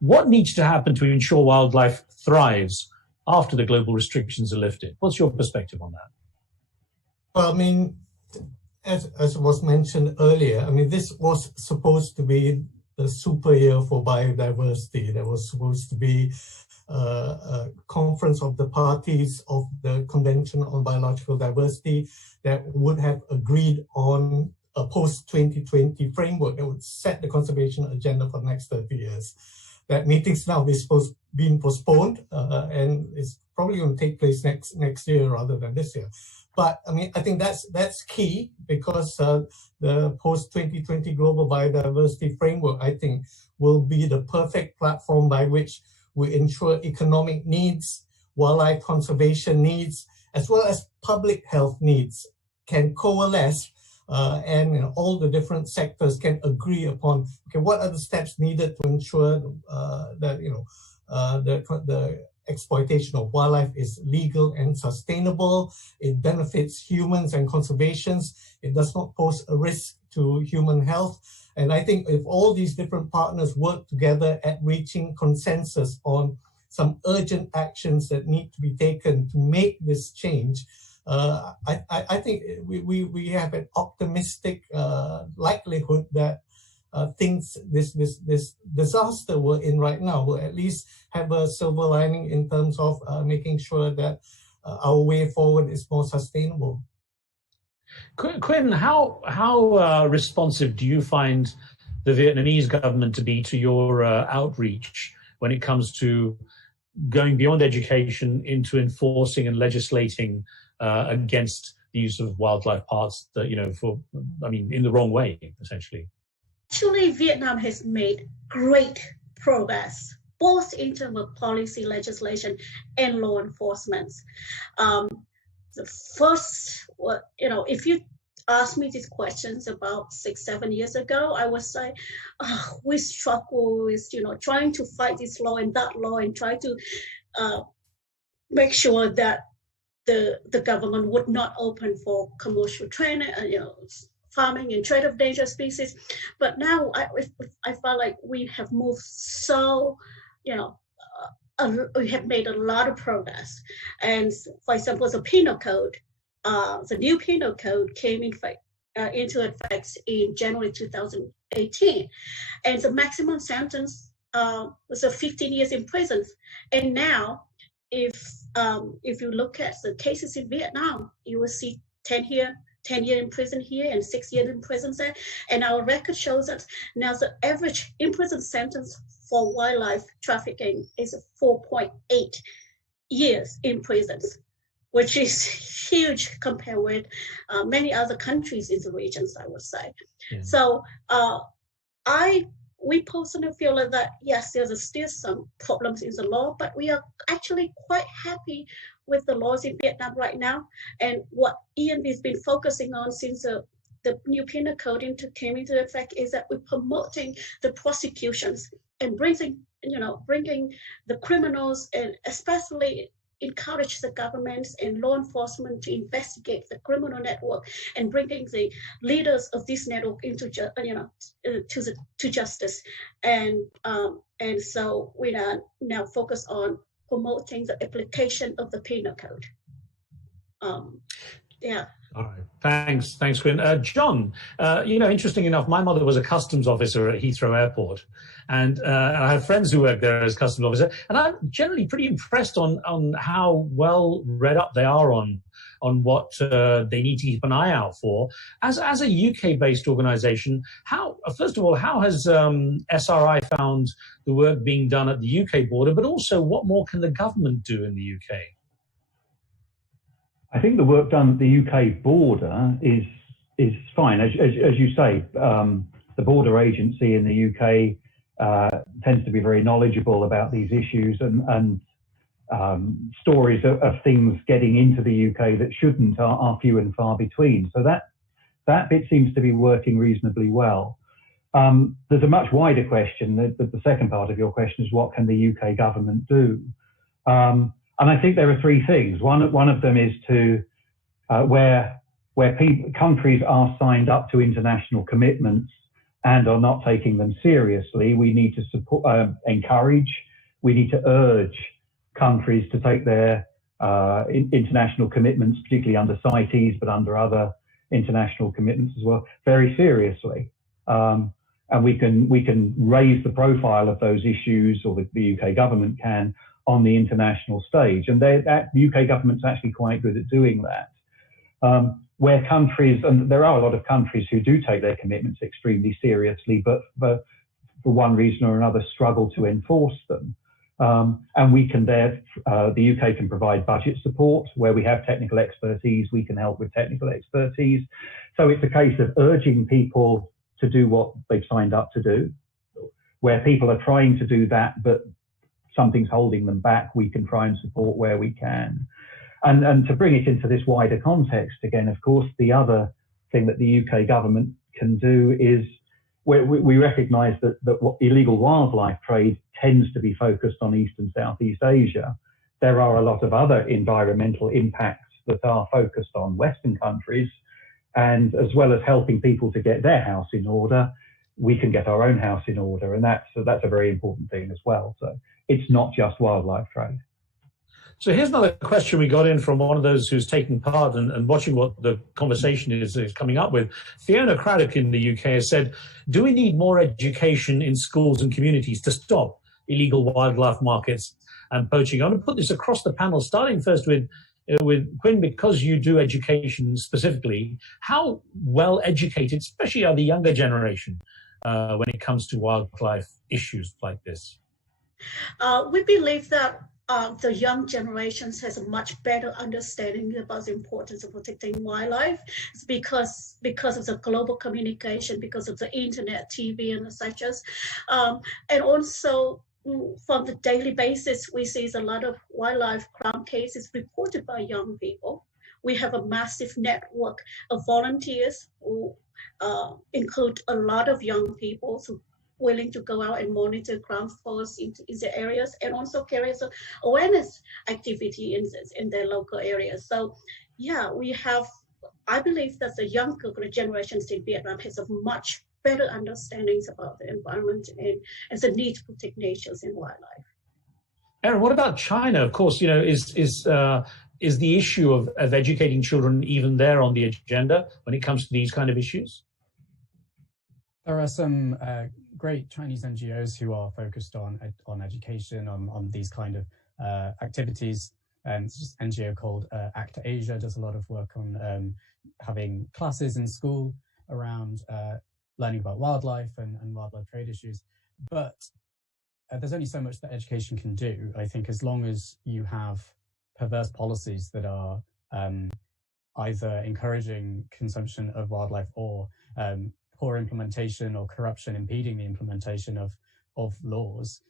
What needs to happen to ensure wildlife thrives after the global restrictions are lifted? What's your perspective on that? Well, as was mentioned earlier, I mean, this was supposed to be the super year for biodiversity. There was supposed to be a conference of the parties of the Convention on Biological Diversity that would have agreed on a post-2020 framework that would set the conservation agenda for the next 30 years. That meeting's now been postponed and it's probably going to take place next year rather than this year. But I mean, I think that's key, because the post-2020 global biodiversity framework, I think, will be the perfect platform by which we ensure economic needs, wildlife conservation needs, as well as public health needs can coalesce, and all the different sectors can agree upon, okay, what are the steps needed to ensure that the exploitation of wildlife is legal and sustainable, it benefits humans and conservations, it does not pose a risk to human health. And I think if all these different partners work together at reaching consensus on some urgent actions that need to be taken to make this change, I think we have an optimistic likelihood that this disaster we're in right now will at least have a silver lining in terms of making sure that our way forward is more sustainable. Quinn, how responsive do you find the Vietnamese government to be to your outreach when it comes to going beyond education into enforcing and legislating against the use of wildlife parts that, in the wrong way, essentially? Actually, Vietnam has made great progress, both in terms of policy, legislation, and law enforcement. The first, if you asked me these questions about 6-7 years ago, I would say, we struggle with, trying to fight this law and that law and try to make sure that the government would not open for commercial training, farming and trade of endangered species. But now I feel like we have moved so, we have made a lot of progress. And for example, the penal code, the new penal code came into effect in January 2018. And the maximum sentence was 15 years in prison. And now, if you look at the cases in Vietnam, you will see 10 years in prison here and 6 years in prison there. And our record shows that now the average in prison sentence for wildlife trafficking is 4.8 years in prison, which is huge compared with many other countries in the regions, I would say. Yeah. So we personally feel that, yes, there's still some problems in the law, but we are actually quite happy with the laws in Vietnam right now. And what Ian has been focusing on since the new penal code came into effect is that we're promoting the prosecutions and bringing the criminals, and especially encourage the governments and law enforcement to investigate the criminal network and bringing the leaders of this network into to justice. And so we are now focused on promoting the application of the penal code. Yeah. All right. Thanks, Quinn. John, interesting enough, my mother was a customs officer at Heathrow Airport, and I have friends who work there as customs officer, and I'm generally pretty impressed on how well read up they are on what they need to keep an eye out for. As a UK-based organisation, first of all, how has SRI found the work being done at the UK border, but also what more can the government do in the UK? I think the work done at the UK border is fine. As you say, the border agency in the UK tends to be very knowledgeable about these issues, and stories of things getting into the UK that shouldn't are few and far between. So that bit seems to be working reasonably well. There's a much wider question. The second part of your question is, what can the UK government do? And I think there are three things. One of them is to where countries are signed up to international commitments and are not taking them seriously, we need to support, encourage, we need to urge countries to take their international commitments, particularly under CITES, but under other international commitments as well very seriously. And we can raise the profile of those issues, or the UK government can, on the international stage. And the UK government's actually quite good at doing that. Where countries, and there are a lot of countries who do take their commitments extremely seriously, but for one reason or another struggle to enforce them. And we can the UK can provide budget support. Where we have technical expertise, we can help with technical expertise. So it's a case of urging people to do what they've signed up to do. Where people are trying to do that, but something's holding them back, we can try and support where we can. And to bring it into this wider context again, of course, the other thing that the UK government can do is we recognise that illegal wildlife trade tends to be focused on East and Southeast Asia. There are a lot of other environmental impacts that are focused on Western countries, and as well as helping people to get their house in order, we can get our own house in order, and that's a very important thing as well. So it's not just wildlife trade. So here's another question we got in from one of those who's taking part and watching what the conversation is coming up with. Fiona Craddock in the UK has said, do we need more education in schools and communities to stop illegal wildlife markets and poaching? I'm going to put this across the panel, starting first with Quinn, because you do education specifically. How well educated, especially are the younger generation, when it comes to wildlife issues like this? We believe that the young generations has a much better understanding about the importance of protecting wildlife because of the global communication, because of the internet, TV, and such as, and also from the daily basis, we see a lot of wildlife crime cases reported by young people. We have a massive network of volunteers who include a lot of young people who willing to go out and monitor crime falls into the areas, and also carries awareness activity in their local areas. So yeah, I believe that the younger generations in Vietnam has a much better understandings about the environment and the need to protect nature and wildlife. Aaron, what about China? Of course, is the issue of educating children even there on the agenda when it comes to these kind of issues? There are some great Chinese NGOs who are focused on education, on these kind of activities. It's just an NGO called Act Asia does a lot of work on having classes in school around learning about wildlife and wildlife trade issues. But there's only so much that education can do. I think as long as you have perverse policies that are either encouraging consumption of wildlife or poor implementation or corruption impeding the implementation of laws,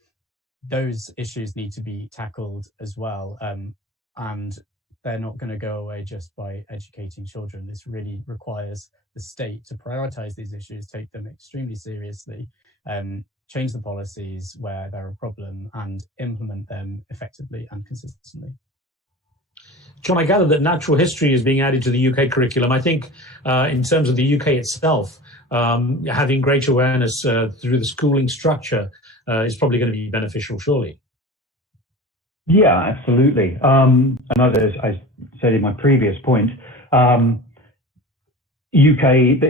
those issues need to be tackled as well. And they're not going to go away just by educating children. This really requires the state to prioritize these issues, take them extremely seriously, change the policies where they're a problem, and implement them effectively and consistently. John, I gather that natural history is being added to the UK curriculum. I think in terms of the UK itself, having greater awareness through the schooling structure is probably going to be beneficial, surely. Yeah, absolutely. As I said in my previous point, the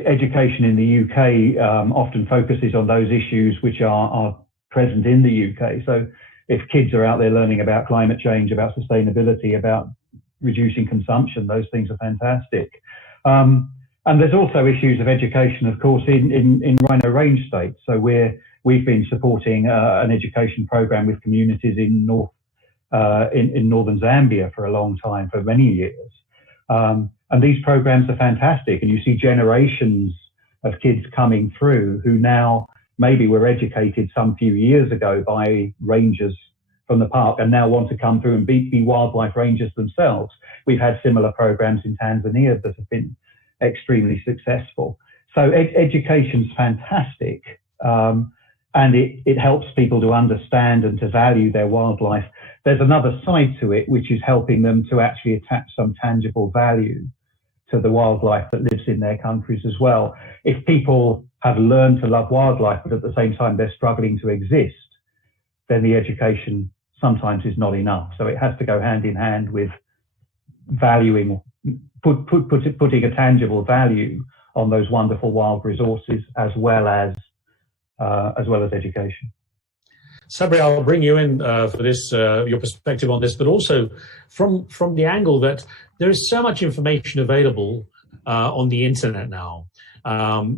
education in the UK often focuses on those issues which are present in the UK. So if kids are out there learning about climate change, about sustainability, about reducing consumption, those things are fantastic. And there's also issues of education, of course, in Rhino range states. So we've been supporting an education program with communities in northern Zambia for a long time, for many years. And these programs are fantastic. And you see generations of kids coming through who now maybe were educated some few years ago by rangers from the park and now want to come through and be wildlife rangers themselves. We've had similar programs in Tanzania that have been extremely successful. So education's fantastic. And it helps people to understand and to value their wildlife. There's another side to it, which is helping them to actually attach some tangible value to the wildlife that lives in their countries as well. If people have learned to love wildlife, but at the same time they're struggling to exist, then the education sometimes is not enough. So it has to go hand in hand with valuing putting a tangible value on those wonderful wild resources as well as education. Sabri, I'll bring you in for this, your perspective on this, but also from the angle that there is so much information available on the internet now.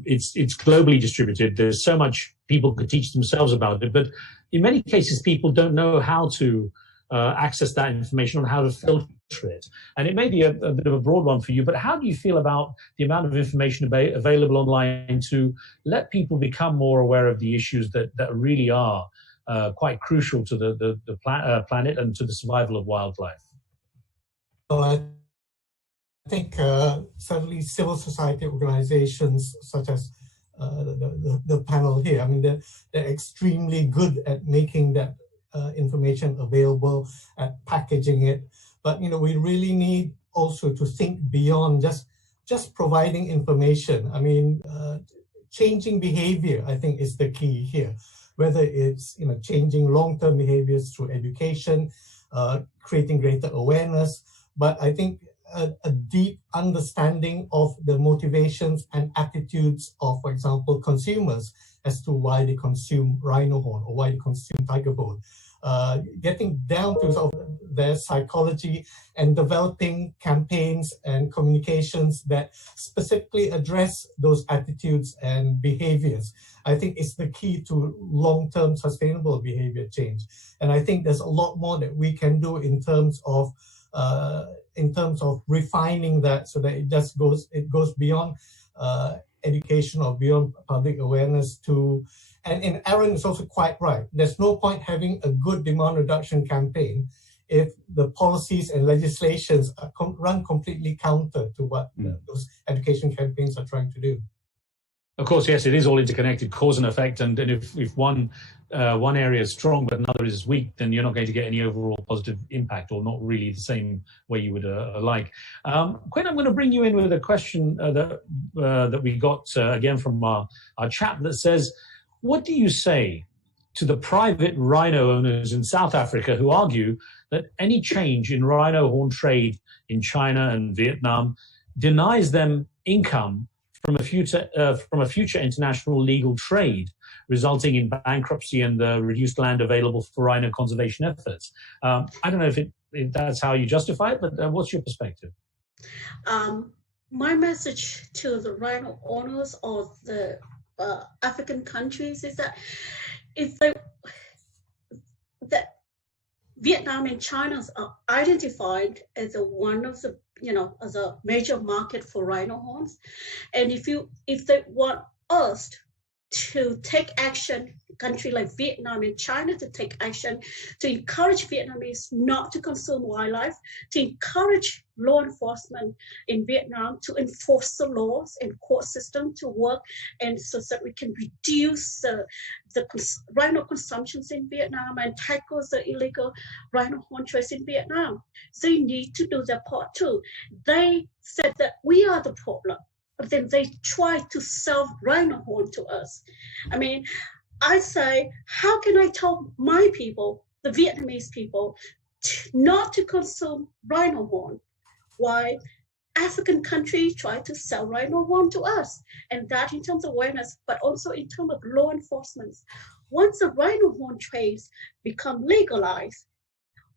It's globally distributed. There's so much people could teach themselves about it, but in many cases, people don't know how to access that information or how to filter it. And it may be a bit of a broad one for you, but how do you feel about the amount of information available online to let people become more aware of the issues that really are quite crucial to the planet and to the survival of wildlife? Well, I think certainly civil society organizations such as the panel here, I mean, they're extremely good at making that information available, at packaging it. But, you know, we really need also to think beyond just providing information. I mean, changing behavior, I think, is the key here. Whether it's, you know, changing long-term behaviors through education, creating greater awareness, but I think a deep understanding of the motivations and attitudes of, for example, consumers as to why they consume rhino horn or why they consume tiger bone. Getting down to sort of their psychology and developing campaigns and communications that specifically address those attitudes and behaviors, I think is the key to long-term sustainable behavior change. And I think there's a lot more that we can do in terms of refining that so that it goes beyond education or beyond public awareness to. And Aaron is also quite right. There's no point having a good demand reduction campaign if the policies and legislations run completely counter to what those education campaigns are trying to do. Of course, yes, it is all interconnected, cause and effect. And if one area is strong but another is weak, then you're not going to get any overall positive impact, or not really the same way you would like. Quinn, I'm going to bring you in with a question that we got again from our chat that says, what do you say to the private rhino owners in South Africa who argue that any change in rhino horn trade in China and Vietnam denies them income from a future international legal trade, resulting in bankruptcy and reduced land available for rhino conservation efforts? I don't know if that's how you justify it, but what's your perspective? My message to the rhino owners of the African countries is that that Vietnam and China are identified as one of the, as a major market for rhino horns, and if they want us to take action, country like Vietnam and China to take action to encourage Vietnamese not to consume wildlife, to encourage law enforcement in Vietnam to enforce the laws and court system to work, and so that we can reduce the rhino consumptions in Vietnam and tackle the illegal rhino horn trade in Vietnam. They need to do their part too. They said that we are the problem, but then they try to sell rhino horn to us. I mean, I say, how can I tell my people, the Vietnamese people, not to consume rhino horn? Why African countries try to sell rhino horn to us? And that in terms of awareness, but also in terms of law enforcement. Once the rhino horn trades become legalized,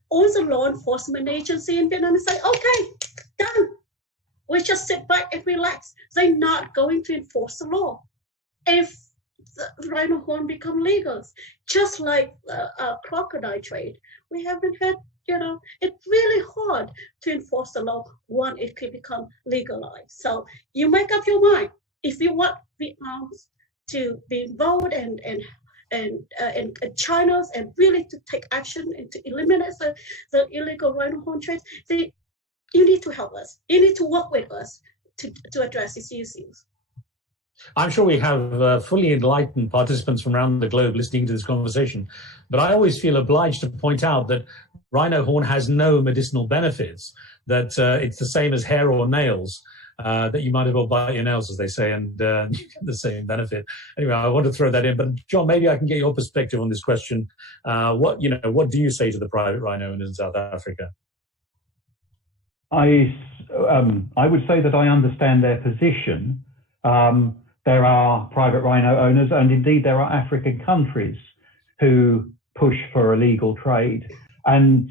all the law enforcement agency in Vietnam say, okay, done. We just sit back and relax. They're not going to enforce the law if the rhino horn become legal. Just like crocodile trade, we haven't had, it's really hard to enforce the law once it could become legalized. So you make up your mind. If you want Vietnam to be involved and China's and really to take action and to eliminate the illegal rhino horn trade, you need to help us. You need to work with us to address these issues. I'm sure we have fully enlightened participants from around the globe listening to this conversation, but I always feel obliged to point out that rhino horn has no medicinal benefits, that it's the same as hair or nails, that you might as well bite your nails, as they say, and you get the same benefit. Anyway, I want to throw that in, but John, maybe I can get your perspective on this question. What do you say to the private rhino owners in South Africa? I would say that I understand their position. There are private rhino owners, and indeed there are African countries who push for illegal trade, and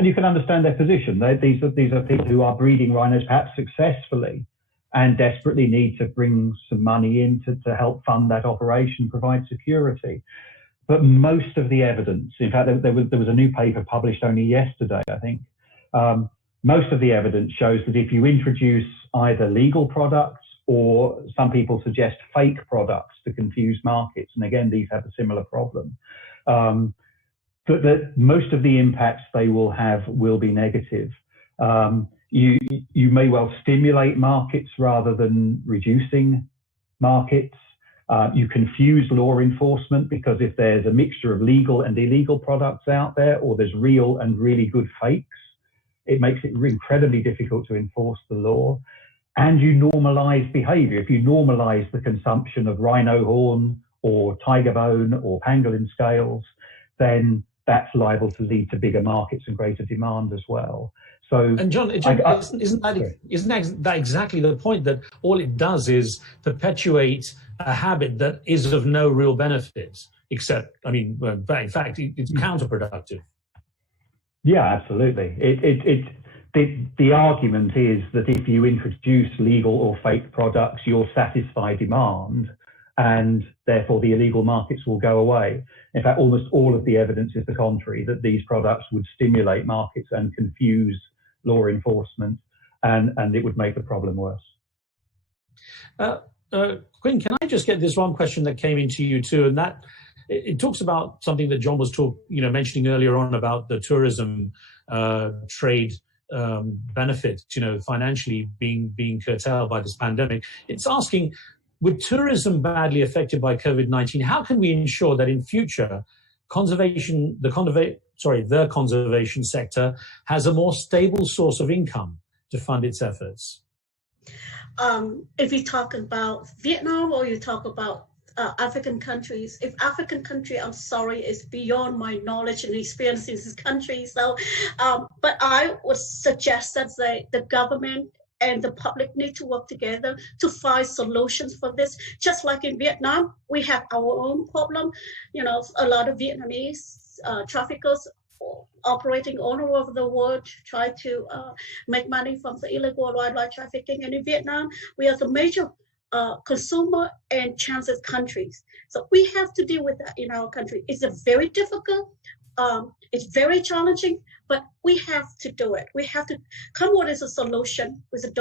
you can understand their position. These are people who are breeding rhinos perhaps successfully, and desperately need to bring some money in to help fund that operation, provide security. But most of the evidence, in fact, there was a new paper published only yesterday, I think. Most of the evidence shows that if you introduce either legal products or some people suggest fake products to confuse markets, and again, these have a similar problem, that most of the impacts they will have will be negative. You may well stimulate markets rather than reducing markets. You confuse law enforcement, because if there's a mixture of legal and illegal products out there, or there's real and really good fakes, it makes it incredibly difficult to enforce the law. And you normalize behavior. If you normalize the consumption of rhino horn or tiger bone or pangolin scales, then that's liable to lead to bigger markets and greater demand as well. So, and John, isn't that exactly the point, that all it does is perpetuate a habit that is of no real benefit, except, I mean, in fact, it's counterproductive. Yeah, absolutely. The argument is that if you introduce legal or fake products, you'll satisfy demand, and therefore the illegal markets will go away. In fact, almost all of the evidence is the contrary, that these products would stimulate markets and confuse law enforcement, and it would make the problem worse. Quinn, can I just get this one question that came into you too, and that it talks about something that John was mentioning earlier on about the tourism trade benefits, financially being curtailed by this pandemic. It's asking, with tourism badly affected by COVID-19, how can we ensure that in future the conservation sector has a more stable source of income to fund its efforts? If you talk about Vietnam or you talk about African countries, if African country, I'm sorry, is beyond my knowledge and experience in this country. So, but I would suggest that the government and the public need to work together to find solutions for this. Just like in Vietnam, we have our own problem. A lot of Vietnamese traffickers operating all over the world try to make money from the illegal wildlife trafficking. And in Vietnam, we are the major consumer and transit countries. So we have to deal with that in our country. It's very difficult. It's very challenging, but we have to do it. We have to come up with a solution, with a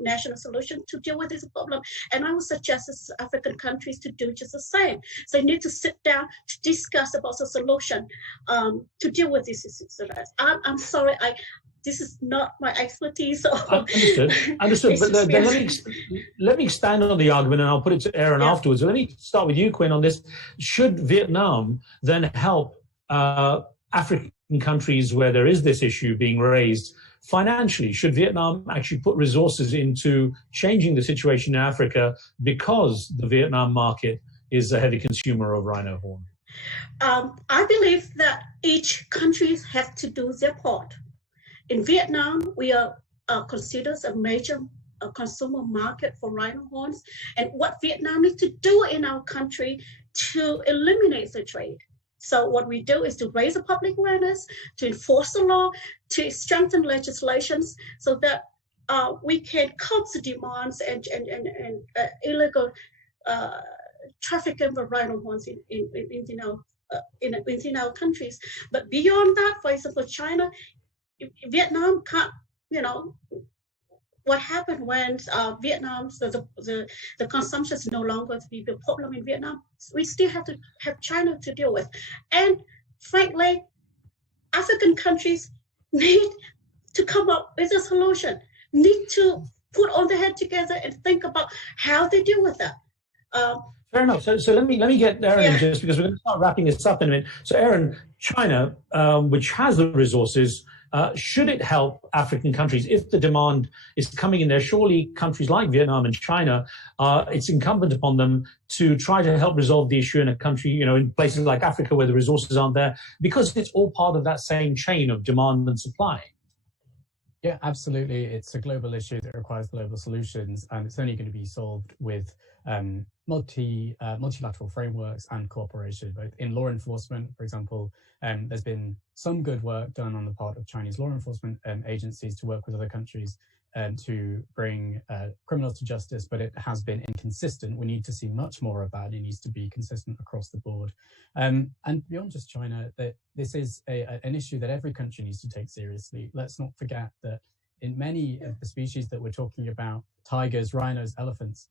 national solution to deal with this problem. And I would suggest African countries to do just the same. So you need to sit down to discuss about the solution to deal with this issue. I'm sorry, this is not my expertise. So. Understood. But then let me expand on the argument, and I'll put it to Aaron afterwards. But let me start with you, Quinn, on this. Should Vietnam then help African countries where there is this issue being raised financially? Should Vietnam actually put resources into changing the situation in Africa, because the Vietnam market is a heavy consumer of rhino horn? I believe that each country has to do their part. In Vietnam, we are considered a major consumer market for rhino horns, and what Vietnam needs to do in our country to eliminate the trade. So what we do is to raise the public awareness, to enforce the law, to strengthen legislations, so that we can curb the demands and illegal trafficking of rhino horns within our countries. But beyond that, for example, China, Vietnam can't, what happened when Vietnam, the consumption is no longer to be a problem in Vietnam. We still have to have China to deal with. And frankly, African countries need to come up with a solution, need to put on their head together and think about how they deal with that. Fair enough. So let me get Aaron, just because we're going to start wrapping this up in a minute. So Aaron, China, which has the resources, should it help African countries if the demand is coming in there? Surely countries like Vietnam and China, it's incumbent upon them to try to help resolve the issue in a country, in places like Africa where the resources aren't there, because it's all part of that same chain of demand and supply. Yeah, absolutely. It's a global issue that requires global solutions, and it's only going to be solved with multilateral frameworks and cooperation, both in law enforcement, for example. There's been some good work done on the part of Chinese law enforcement agencies to work with other countries to bring criminals to justice, but it has been inconsistent. We need to see much more of that. It needs to be consistent across the board. And beyond just China, that this is an issue that every country needs to take seriously. Let's not forget that in many of the species that we're talking about, tigers, rhinos, elephants,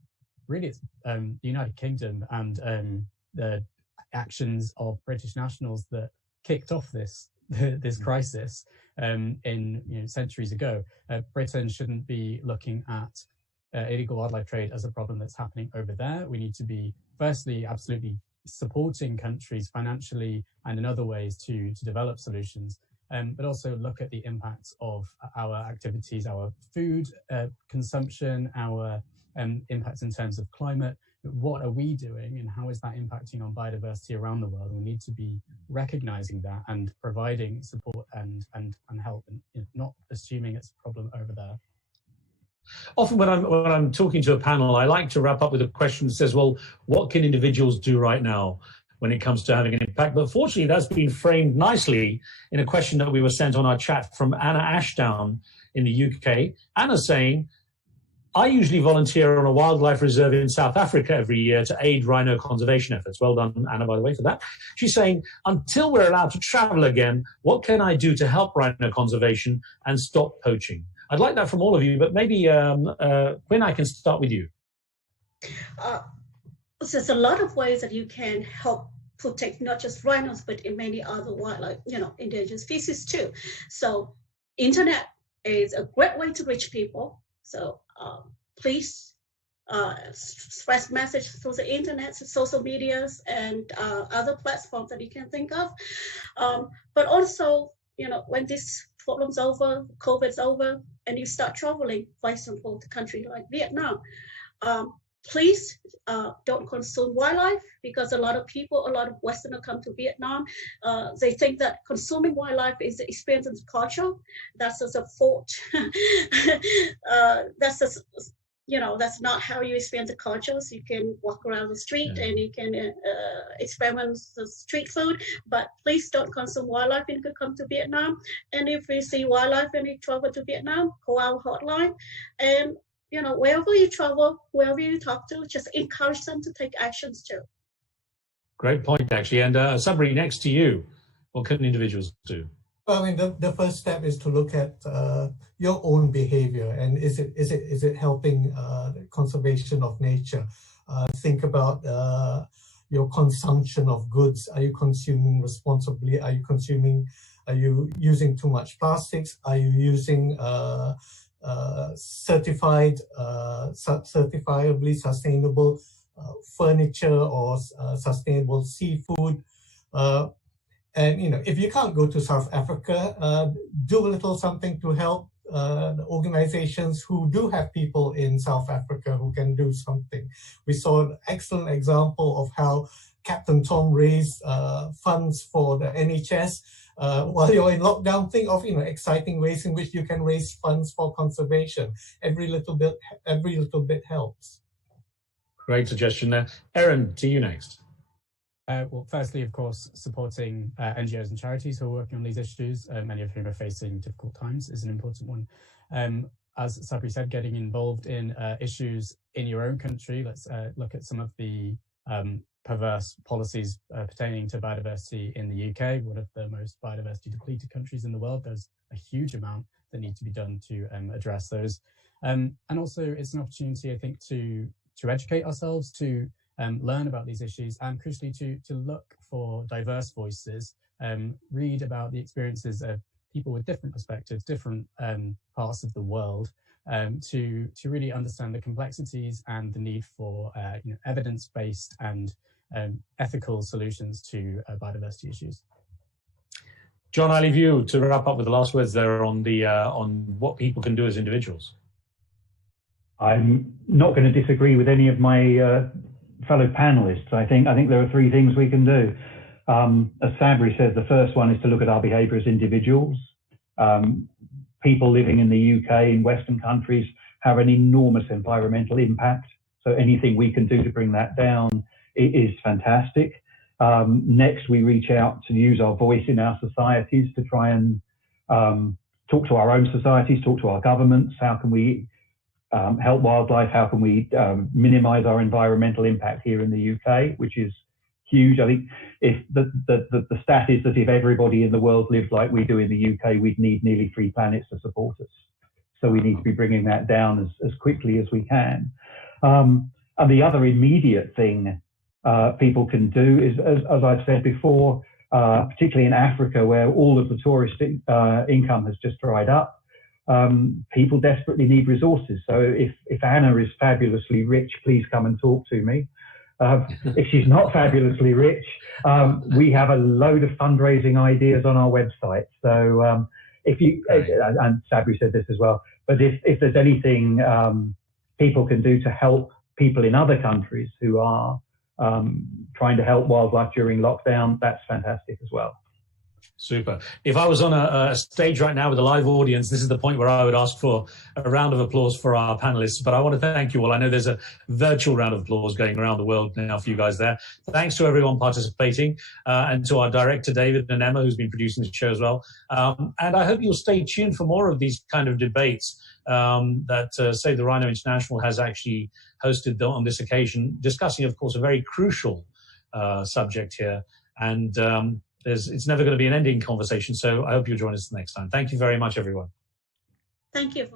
really it's the United Kingdom and the actions of British nationals that kicked off this crisis centuries ago. Britain shouldn't be looking at illegal wildlife trade as a problem that's happening over there. We need to be, firstly, absolutely supporting countries financially and in other ways to develop solutions, but also look at the impacts of our activities, our food consumption, our impacts in terms of climate. What are we doing and how is that impacting on biodiversity around the world? We need to be recognizing that and providing support and help, and not assuming it's a problem over there. Often when I'm talking to a panel, I like to wrap up with a question that says, well, what can individuals do right now when it comes to having an impact? But fortunately, that's been framed nicely in a question that we were sent on our chat from Anna Ashdown in the UK. Anna's saying, I usually volunteer on a wildlife reserve in South Africa every year to aid rhino conservation efforts. Well done, Anna, by the way, for that. She's saying, until we're allowed to travel again, what can I do to help rhino conservation and stop poaching? I'd like that from all of you, but maybe, Quinn, I can start with you. There's a lot of ways that you can help protect not just rhinos, but in many other wildlife, endangered species too. So internet is a great way to reach people. So please spread message through the internet, social medias, and other platforms that you can think of. But also, when this problem's over, COVID's over, and you start traveling, for example, to a country like Vietnam, please don't consume wildlife, because a lot of Westerners come to Vietnam. They think that consuming wildlife is the experience of culture. That's just a fault. That's not how you experience the culture. So you can walk around the street and you can experiment the street food, but please don't consume wildlife when you come to Vietnam. And if you see wildlife and you travel to Vietnam, call our hotline, and wherever you travel, wherever you talk to, just encourage them to take actions too. Great point, actually. And Sabri, next to you, what can individuals do? Well, I mean, the first step is to look at your own behavior, and is it helping the conservation of nature? Think about your consumption of goods. Are you consuming responsibly? Are you using too much plastics? Are you using certifiably sustainable furniture or sustainable seafood? And if you can't go to South Africa, do a little something to help the organizations who do have people in South Africa who can do something. We saw an excellent example of how Captain Tom raised funds for the NHS while you're in lockdown. Think of exciting ways in which you can raise funds for conservation. Every little bit helps. Great suggestion there. Erin, to you next. Well, firstly, of course, supporting NGOs and charities who are working on these issues, many of whom are facing difficult times, is an important one. As Sabri said, getting involved in issues in your own country. Let's look at some of the perverse policies pertaining to biodiversity in the UK, one of the most biodiversity depleted countries in the world. There's a huge amount that needs to be done to address those. And also, it's an opportunity, I think, to educate ourselves, to learn about these issues, and crucially to look for diverse voices, read about the experiences of people with different perspectives, different parts of the world, to really understand the complexities and the need for evidence-based and ethical solutions to biodiversity issues. John, I leave you to wrap up with the last words there on what people can do as individuals. I'm not going to disagree with any of my fellow panelists. I think there are three things we can do. As Sabri says, the first one is to look at our behaviour as individuals. people living in the UK, in Western countries, have an enormous environmental impact. So anything we can do to bring that down is fantastic. Next, we reach out to use our voice in our societies to try and talk to our own societies, talk to our governments. How can we help wildlife? How can we minimize our environmental impact here in the UK, which is huge. I think if the stat is that if everybody in the world lived like we do in the UK, we'd need nearly 3 planets to support us. So we need to be bringing that down as quickly as we can. And the other immediate thing people can do is, as I've said before, particularly in Africa, where all of the tourist income has just dried up, people desperately need resources. So if Anna is fabulously rich, please come and talk to me. If she's not fabulously rich, we have a load of fundraising ideas on our website. So if you, and Sabri said this as well, but if there's anything people can do to help people in other countries who are trying to help wildlife during lockdown, that's fantastic as well. Super. If I was on a stage right now with a live audience, this is the point where I would ask for a round of applause for our panelists. But I want to thank you all. I know there's a virtual round of applause going around the world now for you guys there. Thanks to everyone participating and to our director, David, and Emma, who's been producing the show as well. And I hope you'll stay tuned for more of these kind of debates that Save the Rhino International has actually hosted on this occasion, discussing, of course, a very crucial subject here. And it's never going to be an ending conversation, so I hope you'll join us next time. Thank you very much, everyone. Thank you.